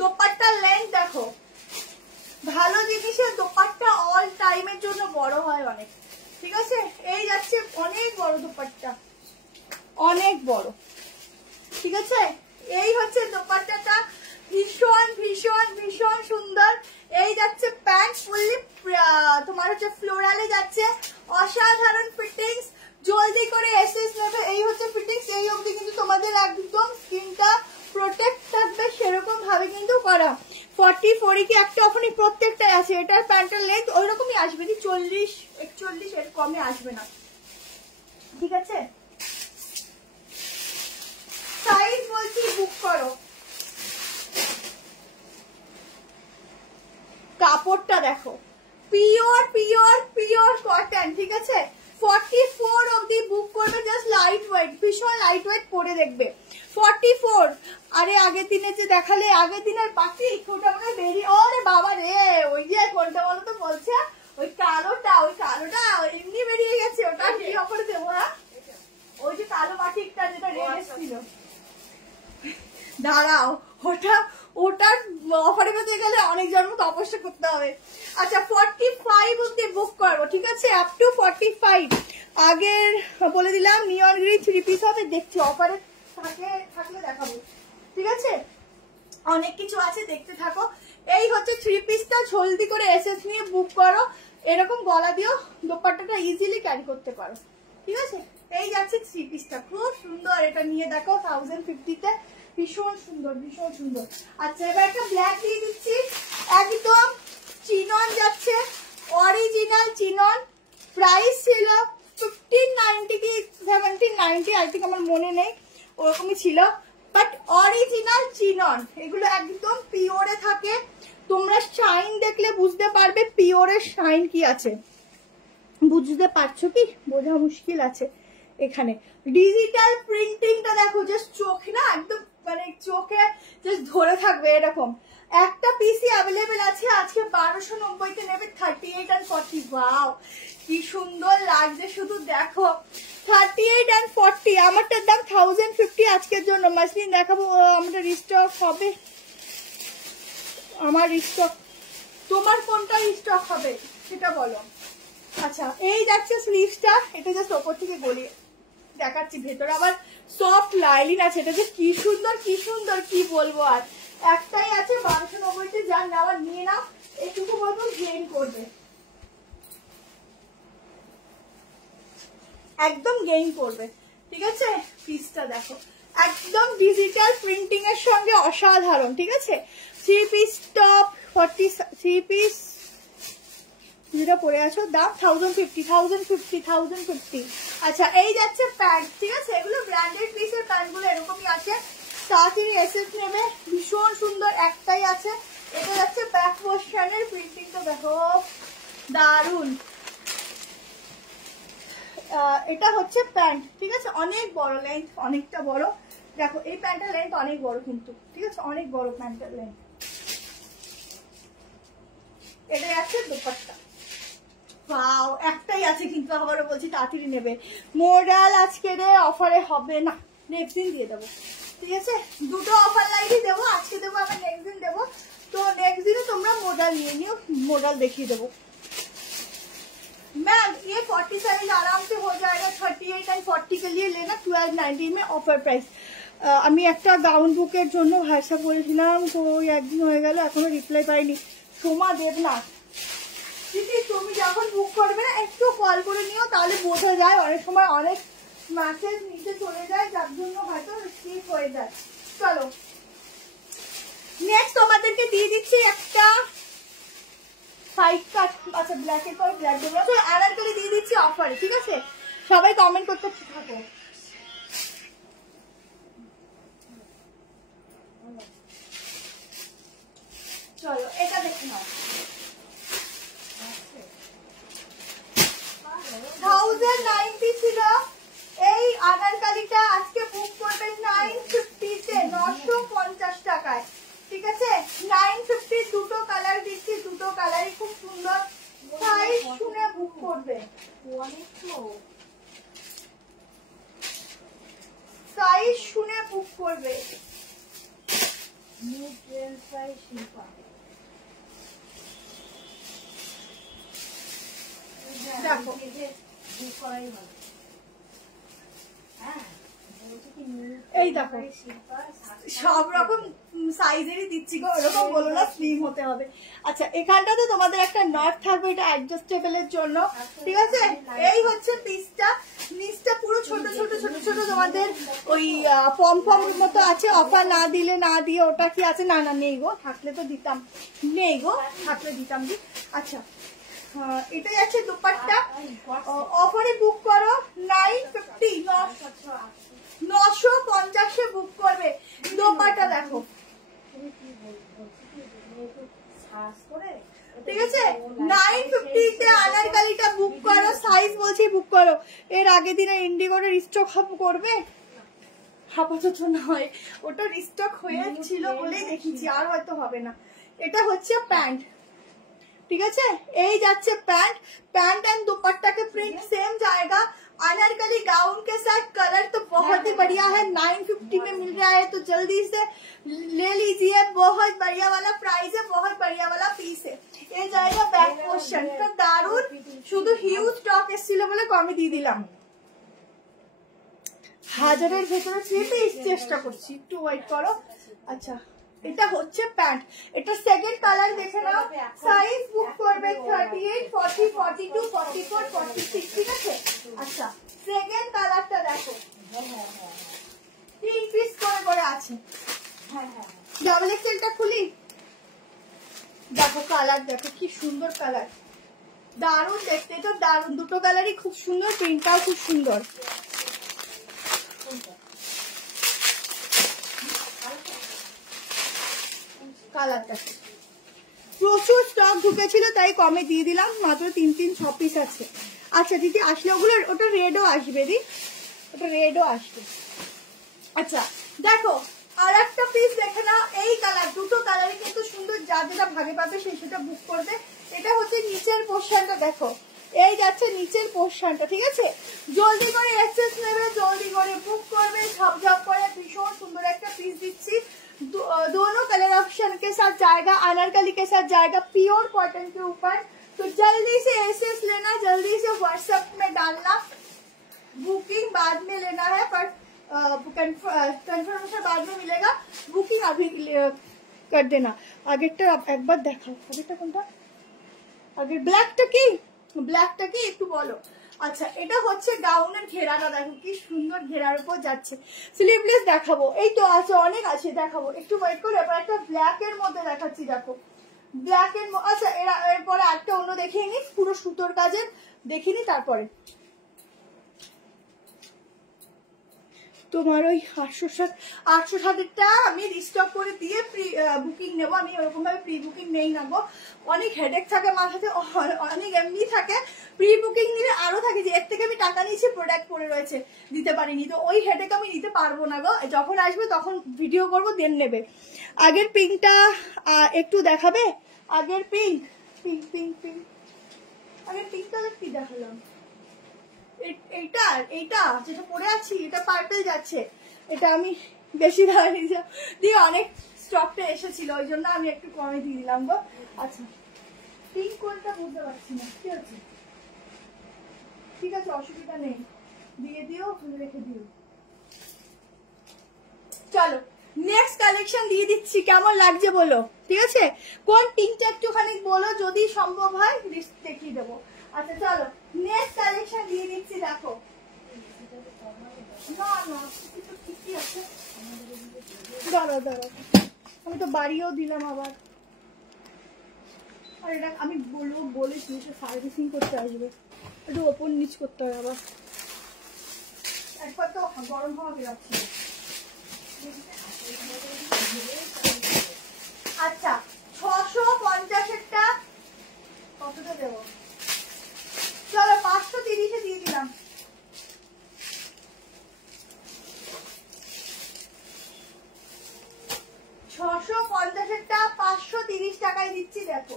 দোপাট্টার লেন্থ দেখো, ভালো জিনিসের দোপাট্টা অল টাইমের জন্য বড় হয় অনেক, ঠিক আছে। এই যাচ্ছে অনেক বড় দোপাট্টা, অনেক বড়, ঠিক আছে। এই হচ্ছে দোপাট্টাটা, ভীষণ ভীষণ ভীষণ সুন্দর। এই যাচ্ছে প্যান্ট ফুললি তোমার হচ্ছে ফ্লোরালে যাচ্ছে, অসাধারণ ফিটিংস। জলদি করে এসএস নোটো, এই হচ্ছে ফিটিংস, এই অবধি কিন্তু তোমাদের একদম স্কিনটা প্রোটেক্ট থাকবে সেরকম ভাবে কিন্তু করা। 44 কি একটা ওখানে প্রত্যেকটাই আছে। এটার প্যান্টের লেন্থ ওই রকমই আসবে, কি 40, 41 এর কমে আসবে না, ঠিক আছে। সাইজ বলছি বুক করো। কাপড়টা দেখো, পিওর পিওর পিওর কটন, ঠিক আছে। 44 অবধি বুক করবে, জাস্ট লাইট ওয়েট, ভীষণ লাইট ওয়েট পরে দেখবে। 44 আরে আগের দিনে যে দেখালে, আগের দিনের পাখি ওটা মনে বেরিয়ে, ওরে বাবা রে, ওই যে কোনটা বলো তো বলছে, ওই কালোটা এমনি বেরিয়ে গেছে। ওটা কি অফারে দেবো? হ্যাঁ, ওই যে কালো পাখিটা যেটা রেড এসেছিল, দাঁড়াও, ওটার অফারে পেতে গেলে অনেক জন্ম তপস্যা করতে হবে। আচ্ছা 45 অব্দি বুক করবো, ঠিক আছে, আপ টু 45। আগের বলে দিলাম নিয়ন গ্রিন 3 পিস হবে, দেখছি অফারে থাকলে দেখাবো, ঠিক আছে। অনেক কিছু আছে, দেখতে থাকো। এই হচ্ছে 3 পিসটা, জলদি করে এসএস নিয়ে বুক করো। এরকম গলা দিও, দোপাট্টাটা ইজিলি ক্যারি করতে পারো, ঠিক আছে। এই যাচ্ছে 3 পিসটা, খুব সুন্দর। এটা নিয়ে দেখো 1050 ভীষণ সুন্দর, ভীষণ সুন্দর। আচ্ছা এবার একটা ব্ল্যাক দিয়ে দিচ্ছি, একদম চিনন যাচ্ছে, অরিজিনাল চিনন। প্রাইস ছিল 1590 কি 1790, আই থিঙ্ক, আমার মনে নেই, ওরকমই ছিল। বাট অরিজিনাল চিনন, এগুলো একদম পিওরে থাকে। তোমরা শাইন দেখলে বুঝতে পারবে পিওরের শাইন কি আছে, বুঝতে পারছো কি? বোঝা মুশকিল আছে। এখানে ডিজিটাল প্রিন্টিংটা দেখো, জাস্ট চোখ না, একদম মানে চোখে জাস্ট ধরে থাকবে এরকম। একটা পিসই অ্যাভেলেবেল আছে আজকে 1290 নেবে 38 and 40। ওয়াও কি সুন্দর লাগছে, শুধু দেখো 38 and 40। আমারটার দাম 1050 আজকের জন্য। মাসলিন দেখাবো, আমাদের রিস্টক হবে, আমার রিস্টক। তোমার কোনটা রিস্টক হবে সেটা বলো। আচ্ছা এই যাচ্ছে স্লিভসটা, এটা জাস্ট ওপর থেকে গলিয়ে দেখাচ্ছি, ভেতরে আবার সফট লাইলিন আছে। এটা যে কি সুন্দর, কি সুন্দর, কি বলবো আর। একটাই আছে 1290, যার নেওয়ার নিয়ে নাও। এইটুকু বলবো গেইন করবে, একদম গেইন করবে, ঠিক আছে। পিসটা দেখো, একদম ডিজিটাল প্রিন্টিং এর সঙ্গে অসাধারণ, ঠিক আছে। 3 পিস টপ 3 পিস যেটা পরে আছো, দাম 1050। আচ্ছা এই যাচ্ছে প্যান্ট, ঠিক আছে। এগুলো ব্র্যান্ডেড পিসের প্যান্টগুলো এরকমই আছে, তাড়াতাড়ি এসএস নেবে, ভীষণ সুন্দর। একটাই আছে, এটা যাচ্ছে ব্যাক পোর্শনের, প্রিন্টিংটা দেখো দারুন। এটা হচ্ছে প্যান্ট, ঠিক আছে, অনেক বড় লেন্থ, অনেকটা বড়। দেখো এই প্যান্টের লেন্থ অনেক বড় কিন্তু, ঠিক আছে, অনেক বড় প্যান্টের লেন্থ। এটা যাচ্ছে দোপাট্টা। ওয়াও একটাই আছে কিন্তু, আবারও বলছি তাড়াতাড়ি নেবে। মোডাল আজকে অফারে হবে না, নেক্সট দিন দিয়ে দেবো, ঠিক আছে। দুটো অফার লাইভই দেবো, আজকে দেবো আবার নেক্সট দিন দেবো। তো নেক্সট দিনে তোমরা মোডাল নিয়ে নিও, মোডাল দেখিয়ে দেবো। मैम ये 40 साइज आराम से हो जाएगा, 38 एंड 40 के लिए लेना 1290 में ऑफार प्राइस। আমি একটা গাউন বুকের জন্য হোয়াটসঅ্যাপ করেছিলাম, তো ওই একদিন হয়ে গেল, এখনো রিপ্লাই পাইনি। সোমা দেবনাথ, দিদি তুমি যখন বুক করবে না একটু কল করে নিও, তাহলে বোঝা যায়। অনেক সময় অনেক মেসেজ নিচে চলে যায়, যার জন্য হয়তো স্কিপ হয়ে যায়। চলো নেক্সট তোমাদেরকে দিয়ে দিচ্ছি একটা সাইড কাট, আচ্ছা ব্ল্যাকের পর ব্ল্যাক দেবো, তো আনারকলি দিয়ে দিচ্ছি অফারে, ঠিক আছে। সবাই কমেন্ট করতে থাকো। চলো এটা দেখে নাও, 1090 ছিল। এই আনারকলিটা আজকে বুক করবে 950 তে, 950 টাকায়, ঠিক আছে। 950, দুটো কালার দিচ্ছি, দুটো কালারই খুব সুন্দর। সাইজ শুনে বুক করবে, সাইজ শুনে বুক করবে। দেখো এই দেখো সব রকম সাইজেরই দিচ্ছি গো, এরকম বলো না স্লিম হতে হবে। আচ্ছা এখানটাতে তোমাদের একটা নট থাকবে, এটা অ্যাডজাস্টেবল এর জন্য, ঠিক আছে। এই হচ্ছে পিসটা, নিচটা পুরো ছোট ছোট ছোট ছোট তোমাদের ওই পম পম মতো আছে। অফার না দিলে না দিয়ে ওটা কি আছে, না না নেই গো, থাকলে তো দিতাম, নেই গো, থাকলে দিতাম দি। আচ্ছা এটাই আছে দুপাট্টা, অফারে বুক করো 950, 950 বুক করবে। দোপাট্টা দেখো, ঠিক আছে। 950 তে আনারকলিটা বুক করো, সাইজ বলছি বুক করো। এর আগে দিনে ইন্ডিগোর স্টক করবে, আপাতত নয়, ওটা রিস্টক হয়ে ছিল বলেই দেখিয়েছি, আর হয়তো হবে না। এটা হচ্ছে প্যান্ট, ठीक है। यही जाच्छे पैंट, पैंट एंड दुपट्टा के प्रिंट सेम जाएगा। अनारकली गाउन के साथ कलर तो बहुत ही बढ़िया है, 950 में मिल रहा है, तो जल्दी से ले लीजिए। बहुत बढ़िया वाला प्राइस है, बहुत बढ़िया वाला पीस है। ये जाएगा बैक पोर्शन का दारुण, शुद्ध हिउज स्टॉक এসেছিল বলে কমে দিয়ে দিলাম। হাজারের ভেতরে ছিল, চেষ্টা করছি, একটু ওয়েট করো। আচ্ছা, এটা হচ্ছে প্যান্ট, এটা সেকেন্ড কালার দেখে নাও। সাইজ বুক করবে 38, 40, 42, 44, 46, ঠিক আছে। আচ্ছা, সেকেন্ড কালারটা দেখো, 3 পিস করে আছে। ডাবল এক্সেলটা খুলি, দেখো কালার, দেখো কি সুন্দর কালার, দারুণ দেখতে, তো দারুণ, দুটো কালারই খুব সুন্দর, প্রিন্টটাও খুব সুন্দর। কালারটা প্রচুর স্টক ঢুকেছিল, তাই কমে দিয়ে দিলাম, মাত্র 3 6 পিস আছে। আচ্ছা দিদি আসলে ওগুলো, ওটা রেডও আসবে দি, ওটা রেডও আসবে। আচ্ছা দেখো আর একটা পিস দেখে নাও, এই কালার, দুটো কালারই কিন্তু সুন্দর, যা যেটা ভাগে পাবে সেই সেটা বুক করবে। এটা হচ্ছে নিচের পোর্শনটা, দেখো এই যাচ্ছে নিচের পোর্শনটা, ঠিক আছে। জলদি করে এক্সেস নেবে, জলদি করে বুক করবে, ঝপঝপ করে ভীষণ সুন্দর একটা পিস দিচ্ছি। दोनों कलर ऑप्शन के साथ जाएगा, अनारकली के साथ जाएगा, प्योर कॉटन के ऊपर। तो जल्दी से एसएस लेना, जल्दी से व्हाट्सएप में डालना, बुकिंग बाद में लेना है, पर कंफर्मेशन बाद में मिलेगा, बुकिंग अभी कर देना। আগেরটা একবার দেখাও, আগেরটা কোনটা, আগের ব্ল্যাকটা কি, ব্ল্যাকটা কি একটু বলো। আচ্ছা এটা হচ্ছে গাউনের ঘেরাটা, দেখো কি সুন্দর ঘেরার উপর যাচ্ছে। স্লিভলেস দেখাবো, এই তো আছে, অনেক আছে, দেখাবো, একটু ওয়েট করে। এবার একটা ব্ল্যাক এর মধ্যে দেখাচ্ছি, দেখো ব্ল্যাক এর, আচ্ছা এরপরে একটা অন্য দেখিয়ে নি, পুরো সুতোর কাজের দেখিনি, তারপরে তোমার ওই 860টা আমি রিস্টক করে দিয়ে প্রি বুকিং নেবো। আমি ওরকম ভাবে প্রি বুকিং নেই নেবো, অনেক হেডেক থাকে মাথাতে, অনেক এমনি থাকে। প্রি বুকিং নিলে আরো থাকে যে এর থেকে আমি টাকা নিয়েছি, প্রোডাক্ট পড়ে রয়েছে, দিতে পারিনি, তো ওই হেডেক আমি নিতে পারবো না গো। যখন আসবে তখন ভিডিও করবো, দেন নেবে। আগের পিঙ্কটা একটু দেখাবে, আগের পিঙ্ক, পিঙ্ক পিঙ্ক পিঙ্ক, আগের পিঙ্কটা কি দেখালাম, এইটা এইটা যেটা পরে আছি, এটা পার্পল যাচ্ছে, এটা আমি বেশি দিয়ে অনেক স্টকটা এসেছিল, ওই জন্য আমি একটু কমে দিয়ে দিলাম গো। আচ্ছা পিঙ্ক কোনটা বুঝতে পারছি না, কি আছে, ঠিক আছে অসুবিধা নেই, দিয়ে দিও, রেখে দিও। চলো নেক্সট কালেকশন দিয়ে দিচ্ছি, কেমন লাগছে বলো, ঠিক আছে। কোন পিঙ্কটা একটুখানি বলো, যদি সম্ভব হয় লিস্ট দেখিয়ে দেবো। আচ্ছা চলো নেক্সট কালেকশন দিয়ে দিচ্ছি, দেখো না না ঠিকই আছে, দাঁড়াও দাঁড়াও, আমি তো বাড়িও দিলাম আবার, আর এটা আমি বলেছি সার্ভিসিং করতে আসবে, একটু ওপর নিচ করতে হবে আবার, একবার তো গরম হাওয়া বেরোচ্ছে। আচ্ছা 650-এরটা কতটা দেবো, চলো 530-এ দিয়ে দিলাম। $650-এরটা 530 টাকায় দিচ্ছি, দেখো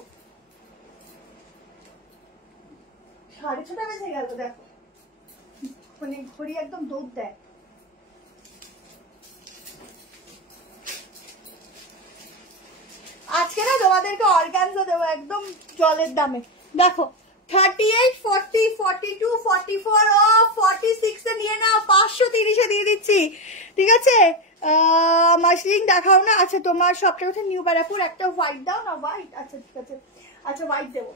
6:30 বেজে গেল, দেখো মানে ঘড়ি একদম দৌড় দেয়। আজকে না তোমাদেরকে অর্গানজা দেবো একদম জলের দামে, দেখো 38, 40, 42, 44 ও 46 এ নিয়ে নাও, 530-এ দিয়ে দিচ্ছি, ঠিক আছে। মাসলিন দেখাও না, আচ্ছা তোমার সবটা কথা নিউ ব্যারাকপুর, একটা হোয়াইট দাও না, হোয়াইট, আচ্ছা ঠিক আছে, আচ্ছা হোয়াইট দেবো।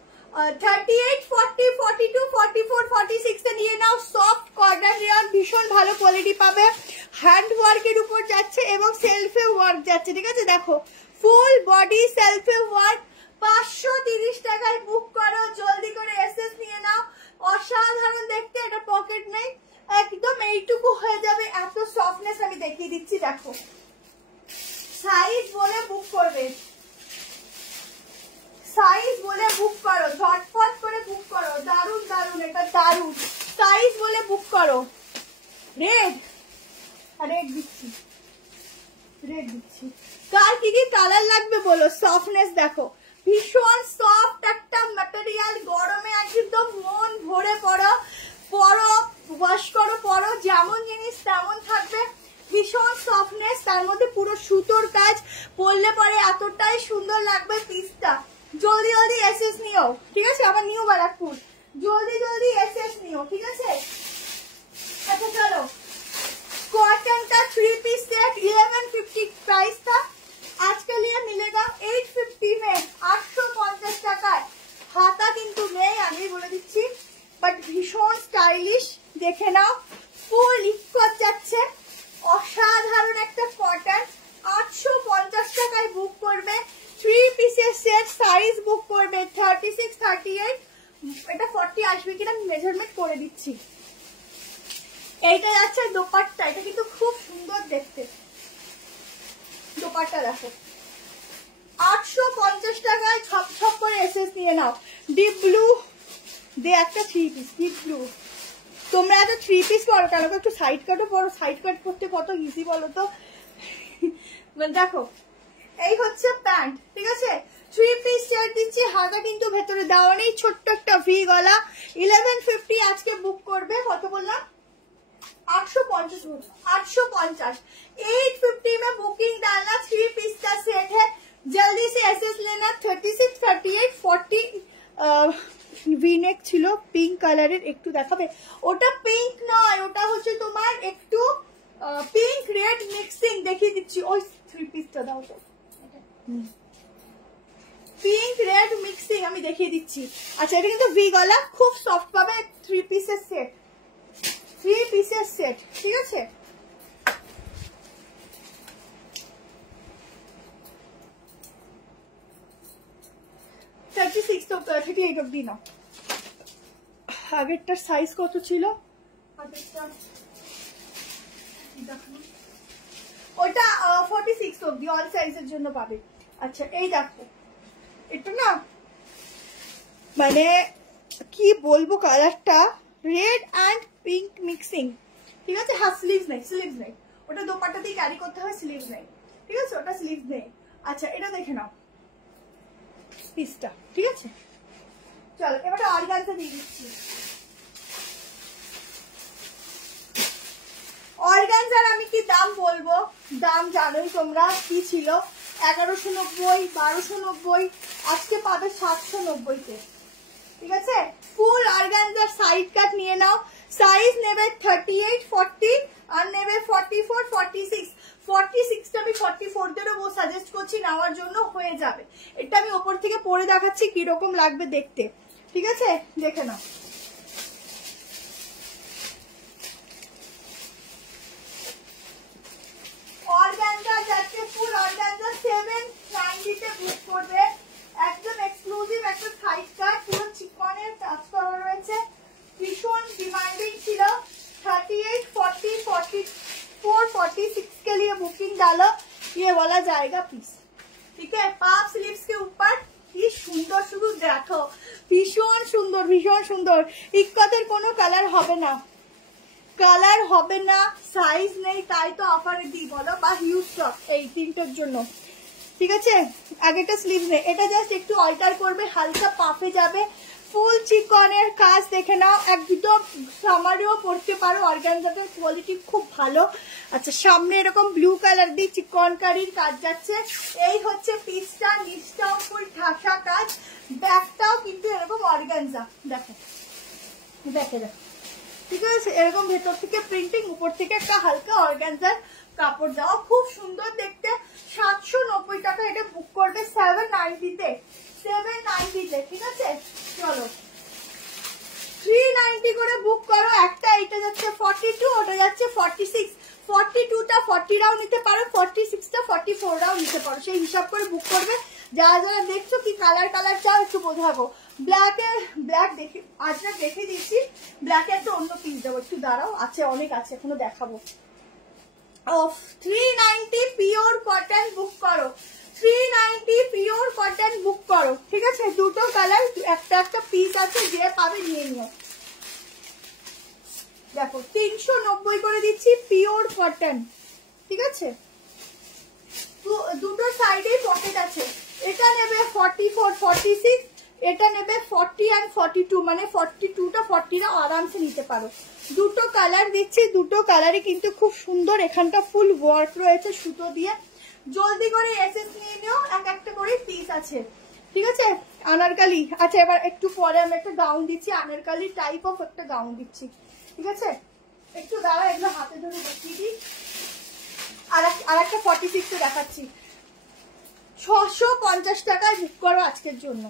38, 40, 42, 44, 46 এ নিয়ে নাও, সফট কটন রেয়ন, ভীষণ ভালো কোয়ালিটি পাবে, হ্যান্ড ওয়ার্কের উপর যাচ্ছে এবং সেলফে ওয়ার্ক যাচ্ছে, ঠিক আছে। দেখো ফুল বডি সেলফে ওয়ার্ক, 530 টাকায় বুক করো, জলদি করে এসএস নিয়ে নাও, অসাধারণ দেখতে, এটা পকেট নেই, একদম এইটুকু হয়ে যাবে, এত সফটনেস আমি দেখিয়ে দিচ্ছি, দেখো সাইজ বলে বুক করবে, সাইজ বলে বুক করো, ঝটফট করে বুক করো, দারুন দারুন, এটা দারুন, সাইজ বলে বুক করো। রেড রেড দিচ্ছি, রেড দিচ্ছি। কার কি কি কালার লাগবে বলো। সফটনেস দেখো, ভীষণ সফট একটা ম্যাটেরিয়াল, গরমে একদম মন ভরে পড়ো, ওয়াশ করো পরো, যেমন জিনিস তেমন থাকবে। ভীষণ সফটনেস, তার মধ্যে পুরো সুতোর কাজ, পরলে পরে এতটাই সুন্দর লাগবে পিসটা। জলদি জলদি এসএস নিও, ঠিক আছে? আমার নিউ বারাকপুর, জলদি জলদি এসএস নিও, ঠিক আছে? अच्छा चलो, कॉटन का 3 पीस सेट 1150 प्राइस था, आज के लिए मिलेगा 850 में, 850 টাকায়। হাতা কিন্তু নেই, আমি বলে দিচ্ছি, বাট ভীষণ স্টাইলিশ, দেখে নাও। ফুল ইকট যাচ্ছে, অসাধারণ একটা কটন। 850 টাকায় বুক করবে, 3 পিসের সেট, সাইজ বুক করবে 36, 38, এটা 40 আসবে কিনা মেজারমেন্ট করে দিচ্ছি। এইটা যাচ্ছে দোপাট্টা, এটা কিন্তু খুব সুন্দর দেখতে, দোপাট্টা দেখো। 850 টাকায় ছপ ছপ করে এসএস নিয়ে নাও। ডিপ ব্লু দে একটা 3 পিস, ডিপ ব্লু। তোমরা এত 3 পিস পরো কেন, একটু সাইড কাটও পরো, সাইড কাট করতে কত ইজি বলো তো। দেখো এই হচ্ছে প্যান্ট, ঠিক আছে? 3 পিস সেট দিচ্ছি, হাতা কিন্তু ভেতরে দেওয়া নেই, ছোট্ট একটা ভি গলা। 1150 আজকে বুক করবে, কত বললাম? 850, 850। 850 में बुकिंग डालना, 3 पीस का सेट है, जल्दी से एसएस लेना। 36, 38, 40 ভিনেক ছিল পিঙ্ক কালারের, একটু দেখাবে? ওটা পিঙ্ক নয়, ওটা হচ্ছে তোমার একটু পিঙ্ক রেড মিক্সিং, দেখিয়ে দিচ্ছি। ওই 3 পিসটা দাও তো, পিঙ্ক রেড মিক্সিং আমি দেখিয়ে দিচ্ছি। আচ্ছা, এটা কিন্তু ভি গলা, খুব সফট পাবে। 3 পিসের সেট, 3 পিসের সেট, ঠিক আছে? তো 38 অব্দি নাও। আগেরটার সাইজ কত ছিল? ওটা 46 অব্দি, অল সাইজের জন্য পাবে। আচ্ছা, এই দেখো, এটা না মানে কি বলবো, কালারটা রেড অ্যান্ড পিঙ্ক মিক্সিং, ঠিক আছে? হ্যাঁ, স্লিভস নেই, স্লিভস নেই, ওটা দোপাট্টা দিয়ে ক্যারি করতে হয়, স্লিভস নেই, ঠিক আছে? ওটা স্লিভস নেই। আচ্ছা, এটা দেখে নাও পিসটা, ঠিক আছে? চলো এবার অর্গানজা দিয়ে দিচ্ছি। অর্গানজার আমি কি দাম বলবো, দাম জানোই তোমরা কি ছিল, 1190, 1290, আজকে পাবে 790-তে, ঠিক আছে? ফুল অর্গানজার সাইড কাট নিয়ে নাও। সাইজ নেবে 38, 40 আর নেবে 44, 46। 46টা আমি 44 দেরও সাজেস্ট করছি নেওয়ার জন্য, হয়ে যাবে। এটা আমি ওপর থেকে পরে দেখাচ্ছি কিরকম লাগবে দেখতে, ঠিক আছে? দেখে নাও। অর্গানজা যাচ্ছে, ফুল অর্গানজা 790-তে বুক করবে। একদম এক্সক্লুসিভ একটা সাইড কাট, পুরো চিকনের কাজ করা রয়েছে, ভীষণ डिमांडिंग ছিল। 38, 40, 44, 46 के लिए बुकिंग डालो, ये वाला जाएगा पीस, ठीक है? पाप स्लीव्स के ऊपर কি সুন্দর, শুধু দেখো, ভীষণ সুন্দর, ভীষণ সুন্দর। ইক্কতের কোনো কালার হবে না, কালার হবে না, সাইজ নেই, তাই তো অফারে দিই বলো, বা হিউজ স্টক এই তিনটার জন্য, ঠিক আছে? আগেটা স্লিভ নেই, এটা জাস্ট একটু অল্টার করবে, হালকা পাফে যাবে। ফুল চিকনের কাজ দেখে নাও, একদম সামারেও পরতে পারো, অর্গানজাটার কোয়ালিটি খুব ভালো। আচ্ছা, সামনে এরকম ব্লু কালার দিয়ে চিকনকারির কাজ যাচ্ছে। এই হচ্ছে পিসটা, নিচটাও ফুল ঠাসা কাজ, ব্যাকটাও কিন্তু এরকম অর্গানজা, দেখো দেখে দেখো, ঠিক আছে? এরকম ভেতর থেকে প্রিন্টিং, উপর থেকে একটা হালকা অর্গানজার কাপড় দেওয়া, খুব সুন্দর দেখতে। 790 টাকা এটা বুক করবে 790-তে, 790-তে, ঠিক আছে? চলো 390 করে বুক করো। একটা এটা যাচ্ছে 42, ওটা যাচ্ছে 46। 42টা 40রাও নিতে পারো, 46টা 44রাও নিতে পারো, সেই হিসাব করে বুক করবে। যারা যারা দেখছো কি কালার কালার চাও একটু বোঝাবো। ব্ল্যাক দেখে আজ না দেখে দিচ্ছি, ব্ল্যাকে একটা অন্য পিস দেবো, একটু দাঁড়াও, আছে অনেক আছে, এখনো দেখাবো। 390 পিওর কটন বুক করো, 390 পিওর কটন বুক করো, ঠিক আছে? দুটো কালার, একটা একটা পিস আছে, যে পাবে নিয়ে নিও। দেখো দেখো 390 করে দিচ্ছি, পিওর কটন। ঠিক আছে, দুটো সাইডেই পকেট আছে। এটা নেবে 44 46, এটা নেবে 40 আর 42, মানে 42টা 40টা আরামসে নিতে পারো। দুটো কালার দিচ্ছি, দুটো কালারই কিন্তু খুব সুন্দর। এখানটা ফুল ওয়ার্ক রয়েছে সুতো দিয়ে। জলদি করে এসএস নিয়ে নিও, এক একটা করে পিস আছে। ঠিক আছে, আনারকালি। আচ্ছা, এবার একটু পরে আমি একটা গাউন দিচ্ছি, আনারকালি টাইপ অফ একটা গাউন দিচ্ছি। ঠিক আছে, একটু দাঁড়া, এগুলো হাতে ধরে দেখিয়ে দিই। আর একটা 46 এ দেখাচ্ছি। 650 টাকায় বুক করো আজকের জন্য।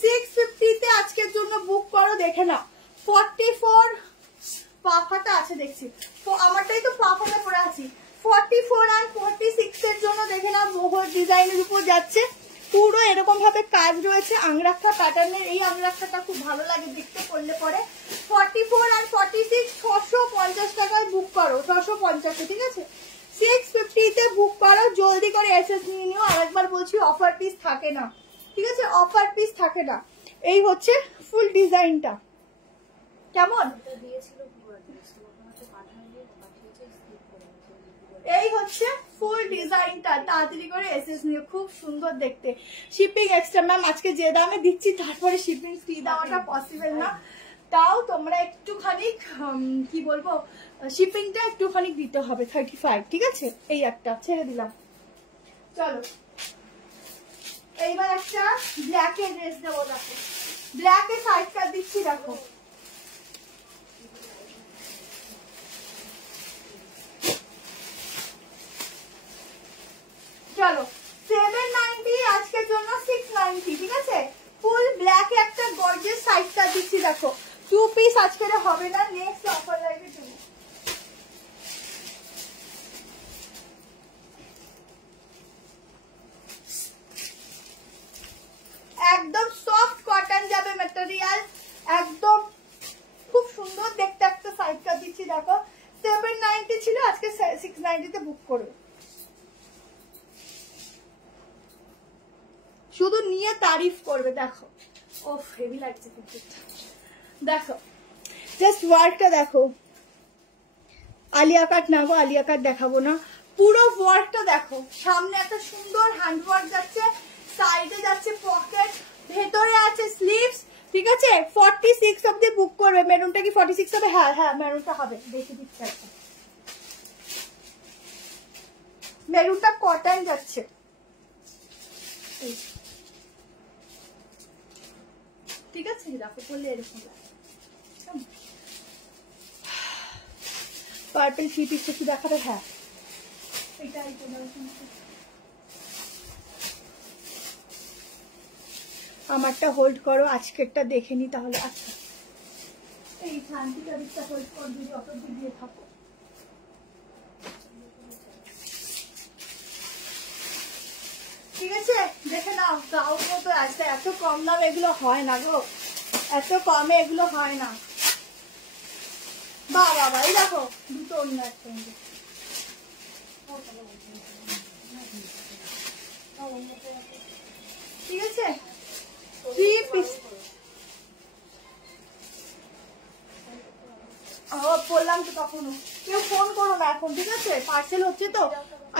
650 তে আজকের জন্য বুক করো। দেখে নাও 44 পাফাটা আছে দেখছি, তো আমারটাই তো পাফাটা পরে আছি। 44 আর 46 এর জন্য দেখে নাও মোহর ডিজাইনের উপর যাচ্ছে, পুরো এরকম ভাবে কাজ রয়েছে আংরাক্ষা প্যাটার্নের। এই আংরাক্ষাটা খুব ভালো লাগে দেখতে, করলে পরে। 44 আর 46 650 টাকায় বুক করো, 650। ঠিক আছে, 650 তে বুক করো, জলদি করে এসএস নিয়ে নিও। আরেকবার বলছি, অফার পিস থাকে না। ঠিক আছে, অফার পিস থাকে না। এই হচ্ছে ফুল ডিজাইনটা। কেমন? এই হচ্ছে ফুল ডিজাইনটা, তাড়াতাড়ি করে এসএস নিও, খুব সুন্দর দেখতে। শিপিং এক্সট্রা ম্যাম, আজকে যে দামে দিচ্ছি তারপরে শিপিং ফ্রি দেওয়াটা পসিবল না, তাও তোমরা একটুখানি কি বলবো, শিপিংটা একটুখানি দিতে হবে 35। ঠিক আছে, এই একটা ছেড়ে দিলাম। চলো এইবার একটা ব্ল্যাকের ড্রেস দেবো। দেখো ব্ল্যাকের সাইড কাট দিচ্ছি, দেখো চলো 790 আজকের জন্য 690। ঠিক আছে, ফুল ব্ল্যাকে একটা গর্জিয়াস সাইড কাট দিচ্ছি। দেখো 2 পিস আজকের হবে না, নেক্সট অফার লাইভে দেবো। একদম সফট কটন যাবে ম্যাটেরিয়াল, একদম খুব সুন্দর দেখতে একটা সাইড কাট দিচ্ছি। দেখো 790 ছিল, আজকে 690 তে বুক করবে। শুধু নিয়ে তারিফ করবে। দেখো ও হেভি লাগছে কিন্তু। দেখো জাস্ট ওয়ার্কটা দেখো, আলিয়া কাট না গো, আলিয়া কাট দেখাবো না, পুরো ওয়ার্কটা দেখো। সামনে একটা সুন্দর হ্যান্ড ওয়ার্ক যাচ্ছে, সাইডে যাচ্ছে পকেট, ভেতরে আছে স্লিভস। ঠিক আছে, 46 অব্দি বুক করবে। মেরুনটা কি 46 হবে? হ্যাঁ হ্যাঁ, মেরুনটা হবে, দেখে দিচ্ছি একটা। মেরুনটা কটন যাচ্ছে। ঠিক আছে, দেখো করলে এরকম পার্পল 3 পিস একটু দেখাবে। হ্যাঁ, আমারটা হোল্ড করো, আজকেরটা দেখে নি তাহলে। আচ্ছা, এই শান্তিটা দিকটা হোল্ড কর, যদি অত দিয়ে থাকো। ঠিক আছে, দেখে নাও। গাউন তো এত কম দাম এগুলো হয় না গো, এত কমে এগুলো হয় না। বাহ বাবা, এই দেখো দুটো অন্য একটা। ঠিক আছে, 3 পিস। বললাম তো তখনও, কেউ ফোন করো না এখন। ঠিক আছে, পার্সেল হচ্ছে তো।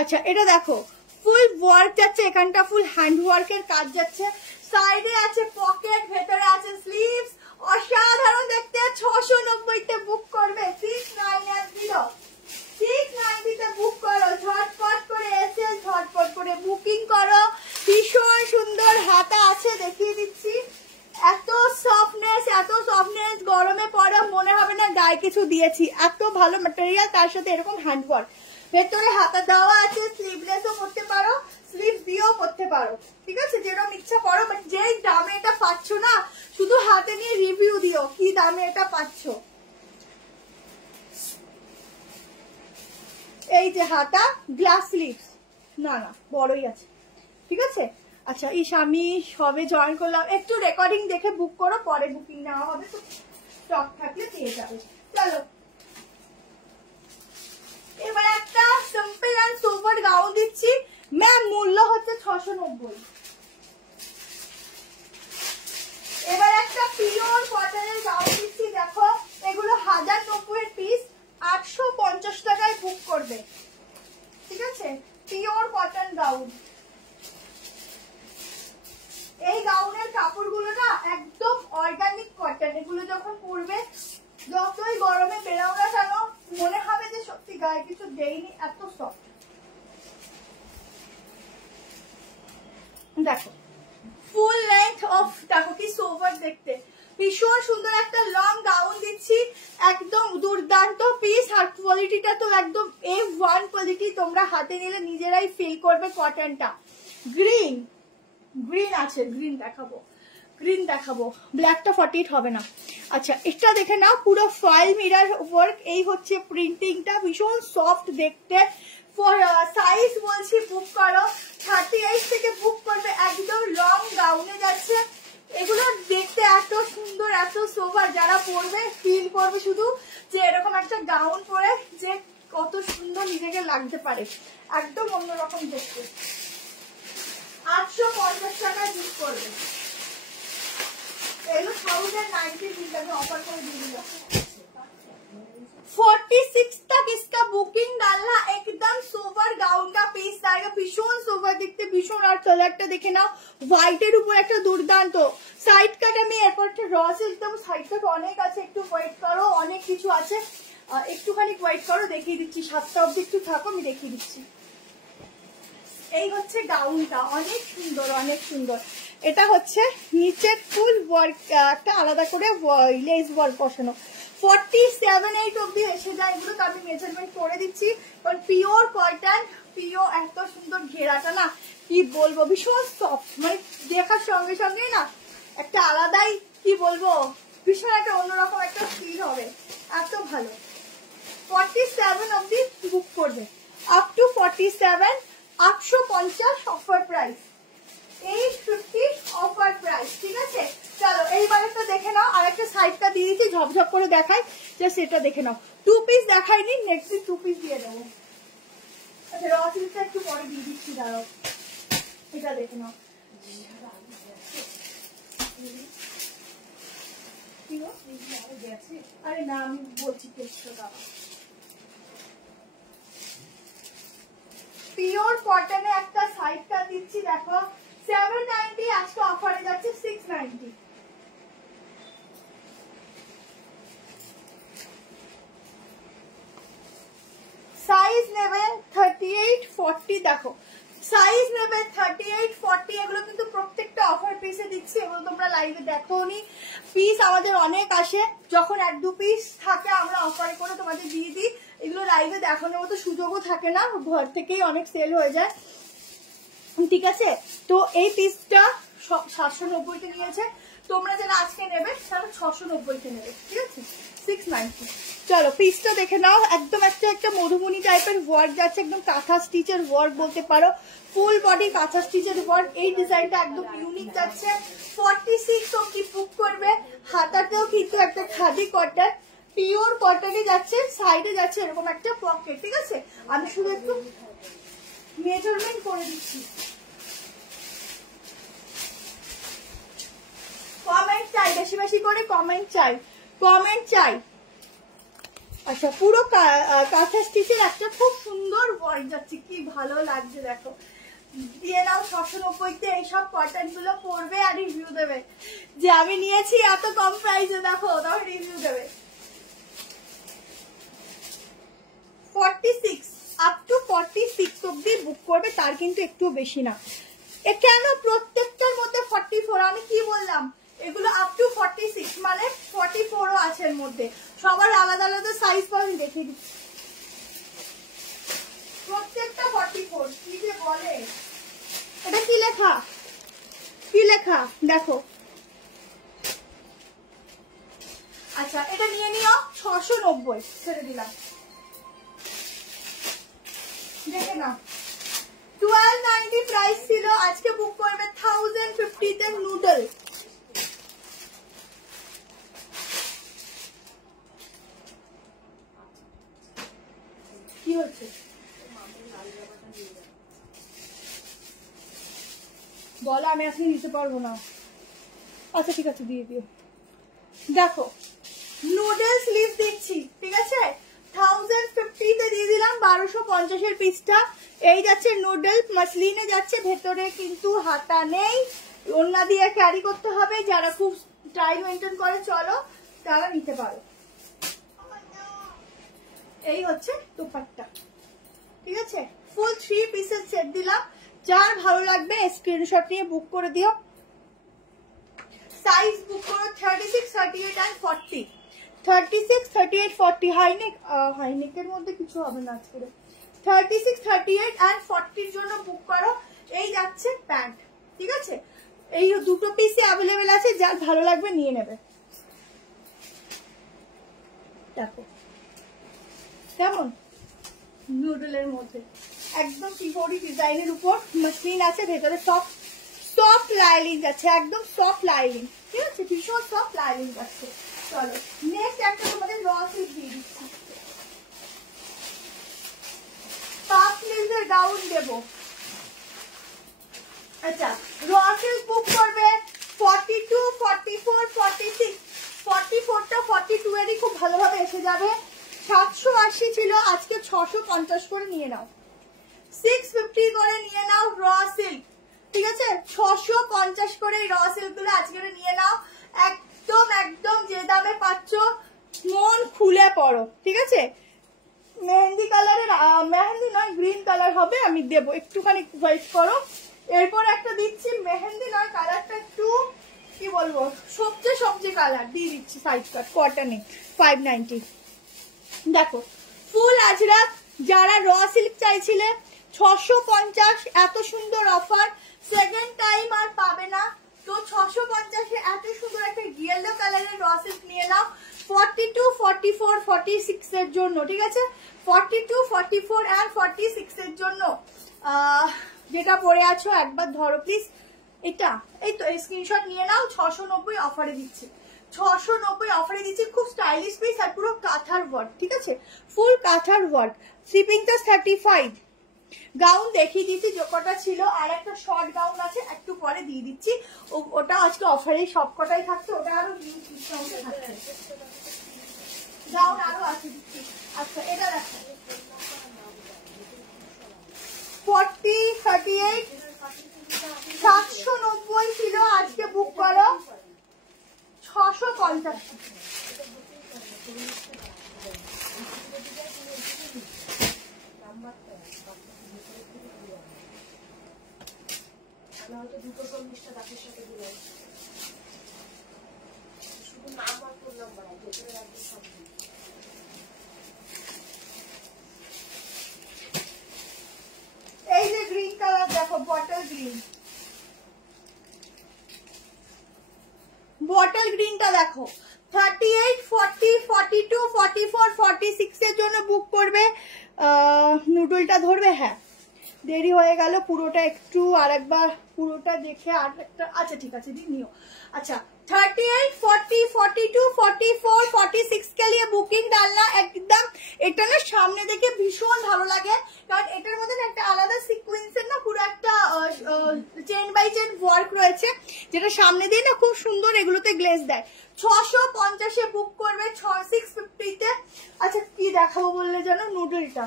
আচ্ছা, এটা দেখো ফুল ওয়ার্ক যাচ্ছে, এখানটা ফুল হ্যান্ড ওয়ার্কের কাজ যাচ্ছে, সাইডে আছে পকেট, ভেতরে আছে স্লিভস। অসাধারণ দেখতে। 690 তে বুক করবে, 690 তে বুক করো, ঝটপট করে এসে ঝটপট করে বুকিং করো। ভীষণ সুন্দর হাতা আছে, দেখিয়ে দিচ্ছি। এত সফটনেস, গরমে পরে মনে হবে না গায়ে কিছু দিয়েছি, এত ভালো ম্যাটেরিয়াল, তার সাথে এরকম হ্যান্ড ওয়ার্ক। ভেতরে হাতা দেওয়া আছে, স্লিভলেসও করতে পারো, স্লিভ দিয়েও করতে পারো। ঠিক আছে, যেরকম ইচ্ছা করো, বাট যেই দামে এটা পাচ্ছ না, শুধু হাতে নিয়ে রিভিউ দিও কি দামে এটা পাচ্ছ। এই যে হাতা, গ্লাস স্লিভস, না না বড়ই আছে। ঠিক আছে, আচ্ছা আমি সবে জয়েন করলাম, একটু রেকর্ডিং দেখে বুক করো, পরে বুকিং নেওয়া হবে, তো স্টক থাকলে পেয়ে যাবে। চলো এবার একটা সিম্পল এন্ড সোবার গাউন দিচ্ছি ম্যাম, মূল্য হচ্ছে 690। এবার একটা পিওর কটনের গাউন দিচ্ছি, দেখো পিওর কটন গাউন। এই গাউনের কাপড়গুলো না একদম অর্গানিক কটন। এগুলো যখন পরবে যতই গরমে বেরাও না কেন মনে হবে যে সত্যি গায়ে কিছু দেয়নি, এত সফট। দেখো ফুল লেন্থ অফ, দেখো কি সোভার দেখতে, ভীষণ সুন্দর একটা লং গাউন দিচ্ছি, একদম দুর্দান্ত পিস। আর কোয়ালিটিটা তো একদম A1 কোয়ালিটি, তোমরা হাতে নিলে নিজেরাই ফিল করবে কটনটা। গ্রিন গ্রিন আছে, গ্রিন দেখাবো, গ্রিন দেখাবো, ব্ল্যাকটা 48 হবে না। আচ্ছা এটা দেখে নাও, পুরো ফয়েল মিরর ওয়ার্ক, এই হচ্ছে প্রিন্টিংটা, ভীষণ সফট দেখতে। সাইজ বলছি বুক করো, 38 থেকে বুক করবে, একদম লং গাউনে যাচ্ছে। এগুলো দেখতে এত সুন্দর, এত সোভার, যারা পরবে ফিল করবে শুধু যে এরকম একটা গাউন পরে যে কত সুন্দর নিজেকে লাগতে পারে, একদম অন্যরকম দেখতে। 850 টাকায় বুক করবে। এগুলো 1090 দিন আমি অফার করে দিয়ে দিলাম। 46 तक इसका बुकिंग डालना। एकदम सोवर गाउन का पीस आएगा, भीषण सोवर देखते, भीषण। আর কালারটা দেখে নাও, হোয়াইটের উপর একটা দুর্দান্ত। সাইড কাট আমি এরপরটা রসে একদম সাইড কাট অনেক আছে, একটু ওয়েট করো, অনেক কিছু আছে, একটুখানি ওয়েট করো, দেখিয়ে দিচ্ছি। 7টা অবধি একটু থাকো, আমি দেখিয়ে দিচ্ছি। এই হচ্ছে গাউনটা, অনেক সুন্দর, অনেক সুন্দর। এটা হচ্ছে নিচের ফুল ওয়ার্ক, একটা আলাদা করে লেস ওয়ার্ক বসানো। 47-8 অব্দি এসে যায়, এগুলো তো আমি মেজারমেন্ট করে দিচ্ছি। পিওর কটন, পিওর, এত সুন্দর ঘেরাটা না কি বলবো, ভীষণ সফট, মানে দেখার সঙ্গে সঙ্গে না একটা আলাদাই কি বলবো, ভীষণ একটা অন্যরকম একটা ফিল হবে, এত ভালো। 47 অব্দি বুক করবে, up to 47, 850 offer price, 850 offer price, ঠিক আছে। চলো এইবারে তো দেখে নাও, আর একটা সাইডটা দিয়ে দিচ্ছি, ঝপঝপ করে দেখাই, যে সেটা দেখে নাও। 2 পিস দেখাইনি, নেক্সট দিন 2 পিস দিয়ে দেবো। আচ্ছা র সিল্কটা একটু পরে দিয়ে দিচ্ছি, দাঁড়াও, এটা দেখে নাও। আরে না আমি বলছি টেস্টটা। পিওর কটনে একটা সাইডটা দিচ্ছি, দেখো 790, আজকে অফারে যাচ্ছে 690। সাইজ নেবে 38, 40, দেখো সাইজ নেবে 38, 40, এগুলো কিন্তু প্রত্যেকটা অফার পিসে দিচ্ছি, এগুলো তোমরা লাইভে দেখোনি। পিস আমাদের অনেক আসে, যখন 1-2 পিস থাকে আমরা অফার করে তোমাদের দিয়ে দিই, এগুলো লাইভে দেখানোর মতো সুযোগও থাকে না, ঘর থেকেই অনেক সেল হয়ে যায়, ঠিক আছে। তো এই পিসটা 790-তে নিয়েছে, তোমরা যারা আজকে নেবে তারা 690-তে নেবে, ঠিক আছে, 690। চলো পিসটা দেখে নাও, একদম একটা মধুবনী টাইপের ওয়ার্ক যাচ্ছে, একদম কাঁথা স্টিচের ওয়ার্ক বলতে পারো, ফুল বডি কাঁথা স্টিচের ওয়ার্ক। এই ডিজাইনটা একদম ইউনিক যাচ্ছে। 46 অবধি বুক করবে। হাতাতেও কিন্তু একটা খাদি কটন, পিওর কটনে যাচ্ছে, সাইডে যাচ্ছে এরকম একটা পকেট, ঠিক আছে। আমি শুধু একটু মেজারমেন্ট করে দিচ্ছি। কমেন্ট চাই, বেশি বেশি করে কমেন্ট চাই, কমেন্ট চাই। আচ্ছা পুরো কাঁথা স্টিচের একটা খুব সুন্দর ওয়ার্ক যাচ্ছে, কি ভালো লাগছে দেখো। দিয়ে নাও 690-তে এইসব কটন গুলো পরবে আর রিভিউ দেবে যে আমি নিয়েছি এত কম প্রাইসে, দেখো তখন রিভিউ দেবে। 46 আপ টু 46 অব্দি বুক করবে, তার কিন্তু একটু বেশি না। কেন প্রত্যেকটার মধ্যে 44, আমি কি বললাম, এগুলো আপ টু 46, মানে 44ও আছে এর মধ্যে, সবার আলাদা আলাদা সাইজ পাবেন, দেখে দিচ্ছি। প্রত্যেকটা 44, কি যে বলে, এটা কি লেখা, কি লেখা দেখো। আচ্ছা এটা নিয়ে নিও, 690 ছেড়ে দিলাম, দেখে না। 1290 প্রাইস ছিল, আজকে বুক করবে 1050-তে নুডল। কি হচ্ছে বলো, আমি আজকে নিতে পারবো না। আচ্ছা ঠিক আছে দিয়ে দিও। দেখো নুডল স্লিভ দিচ্ছি, ঠিক আছে, 1050-তে দিয়ে দিলাম, 1250-এর পিসটা। এই যাচ্ছে নুডল মাসলিনে যাচ্ছে, ভেতরে কিন্তু হাতা নেই, ওড়না দিয়ে ক্যারি করতে হবে। যারা খুব টাইম মেনটেন করে চলো তারা নিতে পারো। এই হচ্ছে দুপাট্টা, ঠিক আছে। ফুল 3 পিসের সেট দিলাম, যার ভালো লাগবে স্ক্রিনশট নিয়ে বুক করে দিও। সাইজ বুক করো 36, 38 and 40। 36, 38, 40 হাইনেক, হাইনেকের মধ্যে কিছু হবে না আজকে। 36, 38 and 40 এর জন্য বুক করো। এই যাচ্ছে প্যান্ট, ঠিক আছে। এই দুটো পিসই অ্যাভেলেবেল আছে, যার ভালো লাগবে নিয়ে নেবে। দেখো কেমন নুডলের মধ্যে একদম পিভরি ডিজাইনের উপর মসলিন আছে, ভেতরে সফট লাইলিং আছে, একদম সফট লাইলিং, ঠিক আছে, ভীষণ সফট লাইলিং আছে। চলো নেক্সট একটা তোমাদের র সিল্ক দিয়ে দিচ্ছি, পাফ স্লিভের গাউন দেবো। আচ্ছা র সিল্ক বুক করবে 42, 44, 46, 44টা 42 এরই খুব ভালোভাবে এসে যাবে। 780 ছিল, আজকে 650 করে নিয়ে নাও, 650 করে নিয়ে নাও র সিল্ক, ঠিক আছে। 650 করে র সিল্ক গুলো আজকে নিয়ে নাও। একদম একদম যে দামে পাচ্ছ মন খুলে পড়ো, ঠিক আছে। মেহেন্দি কালারের, মেহেন্দি নয় গ্রিন কালার হবে, আমি দেবো, একটুখানি ওয়েট করো। এরপর একটা দিচ্ছি মেহেন্দি নয়, কালারটা একটু কি বলবো সবজি কালার দিয়ে দিচ্ছি, সাইড কাট কটনে 590। দেখো ফুল আজরাক, যারা র সিল্ক চাইছিলে 650, এত সুন্দর অফার সেকেন্ড টাইম আর পাবে না। তো 650 এত সুন্দর একটা ইয়েলো কালারের র সিল্ক নিয়ে নাও। 42, 44, 46 এর জন্য, ঠিক আছে। 42, 44 and 46 এর জন্য যেটা পরে আছো একবার ধরো প্লিজ। এটা এই তো স্ক্রিনশট নিয়ে নাও। 690 অফারে দিচ্ছি, 690 অফারে দিচ্ছি। খুব স্টাইলিশ পিস আর পুরো কাঁথার ওয়ার্ক, ঠিক আছে, ফুল কাঁথার ওয়ার্ক। শিপিংটা 35। গাউন দেখিয়ে দিচ্ছি যে কটা ছিল, আর একটা শর্ট গাউন আছে একটু পরে দিয়ে দিচ্ছি, ওটা আজকে অফারে সব কটাই থাকছে, ওটা আরো ডিসকাউন্টে থাকছে। গাউন আরো আছে দিচ্ছি। আচ্ছা এটা দেখো 40, 38, 790 ছিল, আজকে বুক করো 650। দুটো 40টা দাঁতের সাথে দিলে শুধু নাম আর ফোন নাম্বার ভেতরে রাখবে সব। এই যে গ্রিন কালার দেখো, বটল গ্রিনটা দেখো 38, 40, 42, 44, 46 এর জন্য বুক করবে। নুডলটা ধরবে, হ্যাঁ দেরি হয়ে গেল, পুরোটা একটু আরেকবার পুরোটা দেখে আর একটা, আচ্ছা ঠিক আছে নিও। আচ্ছা 38, 40, 42, 44, 46 के लिए বুকিং ডালনা একদম। এটা না সামনে দেখে ভীষণ ভালো লাগে, কারণ এটার মধ্যে একটা আলাদা সিকোয়েন্সের না পুরো একটা চেন বাই চেন ওয়ার্ক রয়েছে, যেটা সামনে দিয়ে না খুব সুন্দর এগুলোতে গ্লেজ দেয়। 650 এ বুক করবে, 650 তে। আচ্ছা কি দেখাবো বললে জানো, নুডলটা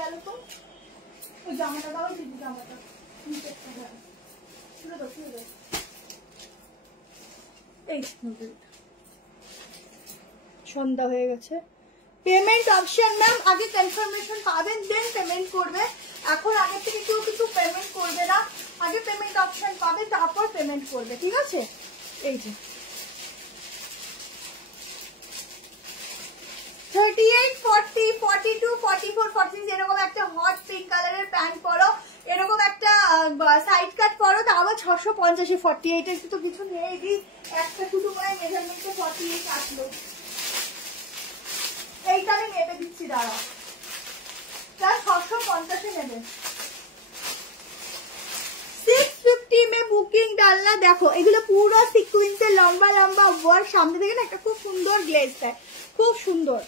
গেল তো, ওই জামাটা দাও, দিদি জামাটা এই নুডলটা। সন্ধ্যা হয়ে গেছে। পেমেন্ট অপশন ম্যাম আগে কনফার্মেশন পাবেন দেন পেমেন্ট করবে, এখন আগে থেকে কেউ কিছু পেমেন্ট করবে না, আগে পেমেন্ট অপশন পাবে তারপর পেমেন্ট করবে, ঠিক আছে। এই যে 38, 40, 42, 44, 46 এরকম একটা হট পিঙ্ক কালারের প্যান্ট পরো, এরকম একটা সাইড কাট পরো, তারপর 650 48 এর তো কিছু নেই, একটা শুধু করে মেজারমেন্টে 48 আসলো। এইটা আমি মেপে দিচ্ছি, দাঁড়াও, তার 650 নেবে। 650 মে বুকিং ডালনা। দেখো এগুলো পুরো সিকোয়েন্সের লম্বা লম্বা ওয়ার্ক, সামনে থেকে না একটা খুব সুন্দর গ্লেজ দেয়, খুব সুন্দর।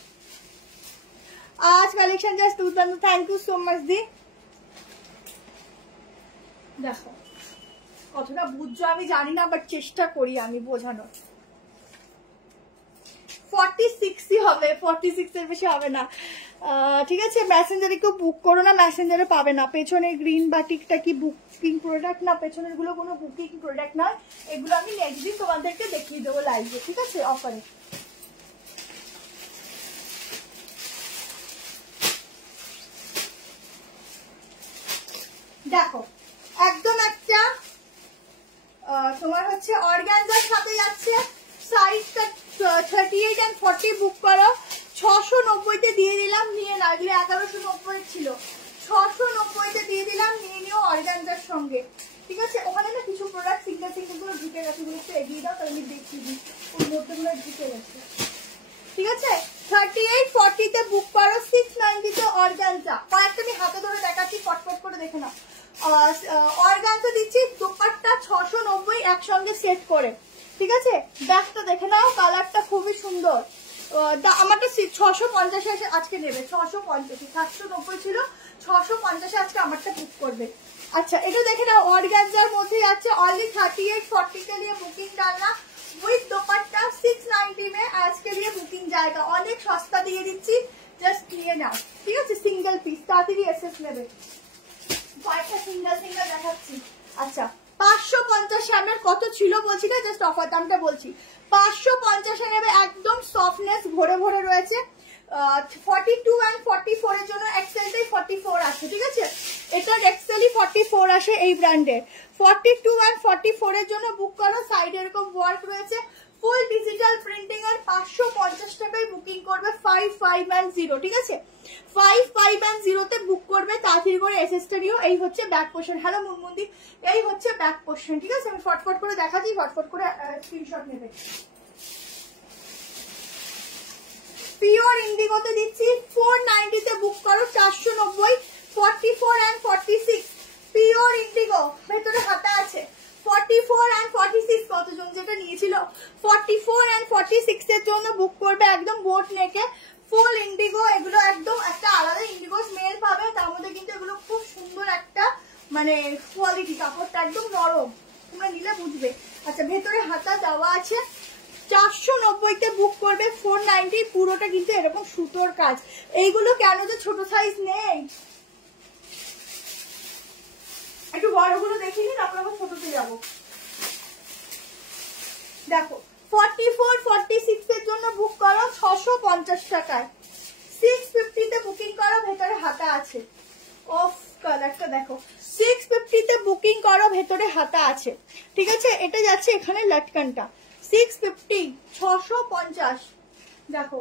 আজ কালেকশন জাস্ট দুর্দান্ত, থ্যাংক ইউ সো মাচ দি। দেখো কতটা বুঝছো আমি জানি না, বাট চেষ্টা করি আমি বোঝানোর। 46ই হবে, 46 এর বেশি হবে না। ঠিক আছে, মেসেঞ্জারে কেউ বুক করো না, মেসেঞ্জারে পাবে না। পেছনের গ্রিন বাটিকটা কি বুকিং প্রোডাক্ট না, পেছনের গুলো কোনো বুকিং প্রোডাক্ট নয়, এগুলো আমি নেক্সট দিন তোমাদেরকে দেখিয়ে দেবো লাইভে, ঠিক আছে, অফারে। দেখো একদম একটা তোমার হচ্ছে অর্গানজার সাথে যাচ্ছে, সাইজটা 38 and 40 বুক করো, 690 দিয়ে দিলাম, নিয়ে নাও। এগুলো 1190 ছিল, 690 দিয়ে দিলাম, নিয়ে নিও অর্গানজার সঙ্গে, ঠিক আছে। ওখানে না কিছু প্রোডাক্ট সিঙ্গেল সিঙ্গেল গুলো ঢুকে গেছে, গুলো একটু এগিয়ে দাও তাহলে আমি দেখিয়ে দিই, ওর মধ্যে গুলো ঢুকে গেছে, ঠিক আছে। 38-40 তে বুক করো, 690 তে অর্গানজা। কয়েকটা আমি হাতে ধরে দেখাচ্ছি, ফটফট করে দেখে নাও। অর্গানজা দিচ্ছি, দোপাট্টা 690 একসঙ্গে সেট করে, ঠিক আছে। ব্যাগটা দেখে নাও, কালারটা খুবই সুন্দর। আমারটা 650 আজকে নেবে, 650, 790 ছিল, 650 আজকে আমারটা বুক করবে। আচ্ছা এটা দেখে নাও, অর্গানজার মধ্যে যাচ্ছে, অনলি 38-40 के लिए बुकिंग डालना विद दुपट्टा 690 में आज के लिए बुकिंग जाएगा। অনেক সস্তা দিয়ে দিচ্ছি, জাস্ট নিয়ে নাও, ঠিক আছে। সিঙ্গেল পিস, তাড়াতাড়ি এসএস নেবে, কয়েকটা সিঙ্গেল সিঙ্গেল দেখাচ্ছি। আচ্ছা 550 এর কত ছিল বলছি না, জাস্ট অফার দামটা বলছি। 550 এ নেবে, একদম সফটনেস ভরে ভরে রয়েছে। 42 and 44 এর জন্য এক্সেলটাই 44 আসে, ঠিক আছে। এটার এক্সেলই 44 আসে এই ব্র্যান্ডের। 42 and 44 এর জন্য বুক করো, সাইডে এরকম ওয়ার্ক রয়েছে, ফুল ডিজিটাল প্রিন্টিং, আর 550 টাকায় বুকিং করবে 550, ঠিক আছে। 550 তে বুক করবে, তাড়াতাড়ি করে এসএসটা নিও। এই হচ্ছে ব্যাক পোর্শন। হ্যালো মুনমুন্দি, এই হচ্ছে ব্যাক পোর্শন, ঠিক আছে। আমি ফটফট করে দেখাচ্ছি, ফটফট করে স্ক্রিনশট নেবে। পিওর ইন্ডিগোতে দিচ্ছি 490 তে বুক করো, 490, 44 and 46 পিওর ইন্ডিগো, ভেতরে হাতা আছে। 44 and 46 কতজন যেটা নিয়েছিল, 44 and 46 এর জন্য বুক করবে, একদম বোট নেকে, ফুল ইন্ডিগো। এগুলো একদম একটা আলাদা ইন্ডিগো স্মেল পাবে, তার মধ্যে কিন্তু এগুলো খুব সুন্দর একটা মানে কোয়ালিটি, কাপড়টা একদম নরম, তোমরা নিলে বুঝবে। আচ্ছা ভেতরে হাতা দেওয়া আছে, 490 তে বুক করবে, 490, পুরোটা কিন্তু এরকম সুতোর কাজ। এইগুলো কেন যে ছোট সাইজ নেই, একটু বড়গুলো দেখিনি, তারপর আবার ছোটতে যাবো। দেখো 44-46 এর জন্য বুক করো 650 টাকায়, 650 তে বুকিং করো, ভেতরে হাতা আছে। অফ কালারটা দেখো, 650 তে বুকিং করো, ভেতরে হাতা আছে, ঠিক আছে। এটা যাচ্ছে এখানে লটকানটা, 650, 650। দেখো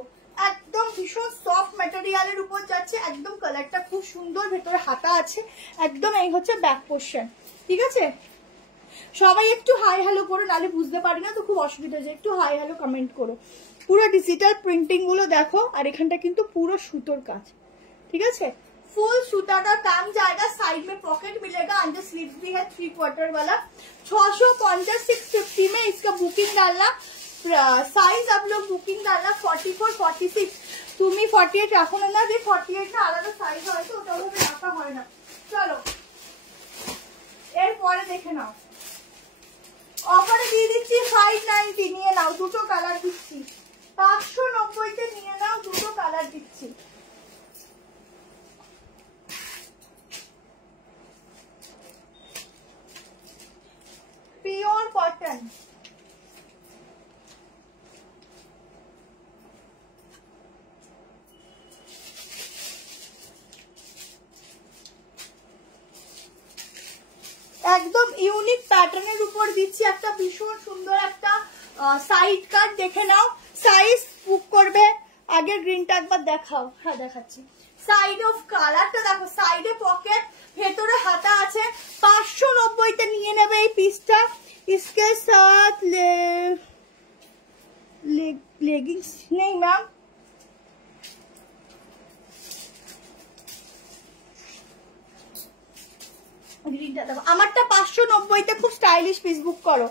একদম ভীষণ সফট ম্যাটেরিয়ালের উপর যাচ্ছে, একদম কালারটা খুব সুন্দর, ভেতরে হাতা আছে, একদম এই হচ্ছে ব্যাক পোর্শন, ঠিক আছে। সবাই একটু হাই হ্যালো করো, নালে বুঝতে পারি না তো খুব অসুবিধা হয়ে যায়, একটু হাই হ্যালো কমেন্ট করো। পুরো ডিজিটাল প্রিন্টিং গুলো দেখো, আর এখানটা কিন্তু পুরো সুতোর কাজ, ঠিক আছে। फुल सूता का काम जाएगा, साइड में पॉकेट मिलेगा, अंदर स्लीव्स भी है 3/4 वाला। 650-650 में इसका बुकिंग डालना, साइज आप लोग बुकिंग डालना 44-46। तुम्हें 48 রাখো না, যে 48 না আলাদা সাইজ হয় তো ওটা ওভাবে রাখা হয় না। চলো এরপরে দেখে নাও, অফারে দিয়ে দিচ্ছি 590, নিয়ে নাও, দুটো কালার দিচ্ছি। 590 তে নিয়ে নাও, দুটো কালার দিচ্ছি। পিওর কটন, একদম ইউনিক প্যাটার্নের উপর দিচ্ছি, একটা ভীষণ সুন্দর একটা সাইড কাট, দেখে নাও। সাইজ বুক করবে, আগের গ্রিনটা একবার দেখাও, হ্যাঁ দেখাচ্ছি। সাইড অফ কালারটা দেখো, সাইডে পকেট, ভেতরে হাতা আছে। 590 তে নিয়ে নেবে এই পিসটা। इसके साथ लेगिंग्स नहीं मैम, আমারটা 590 তে খুব স্টাইলিশ পিস বুক করো।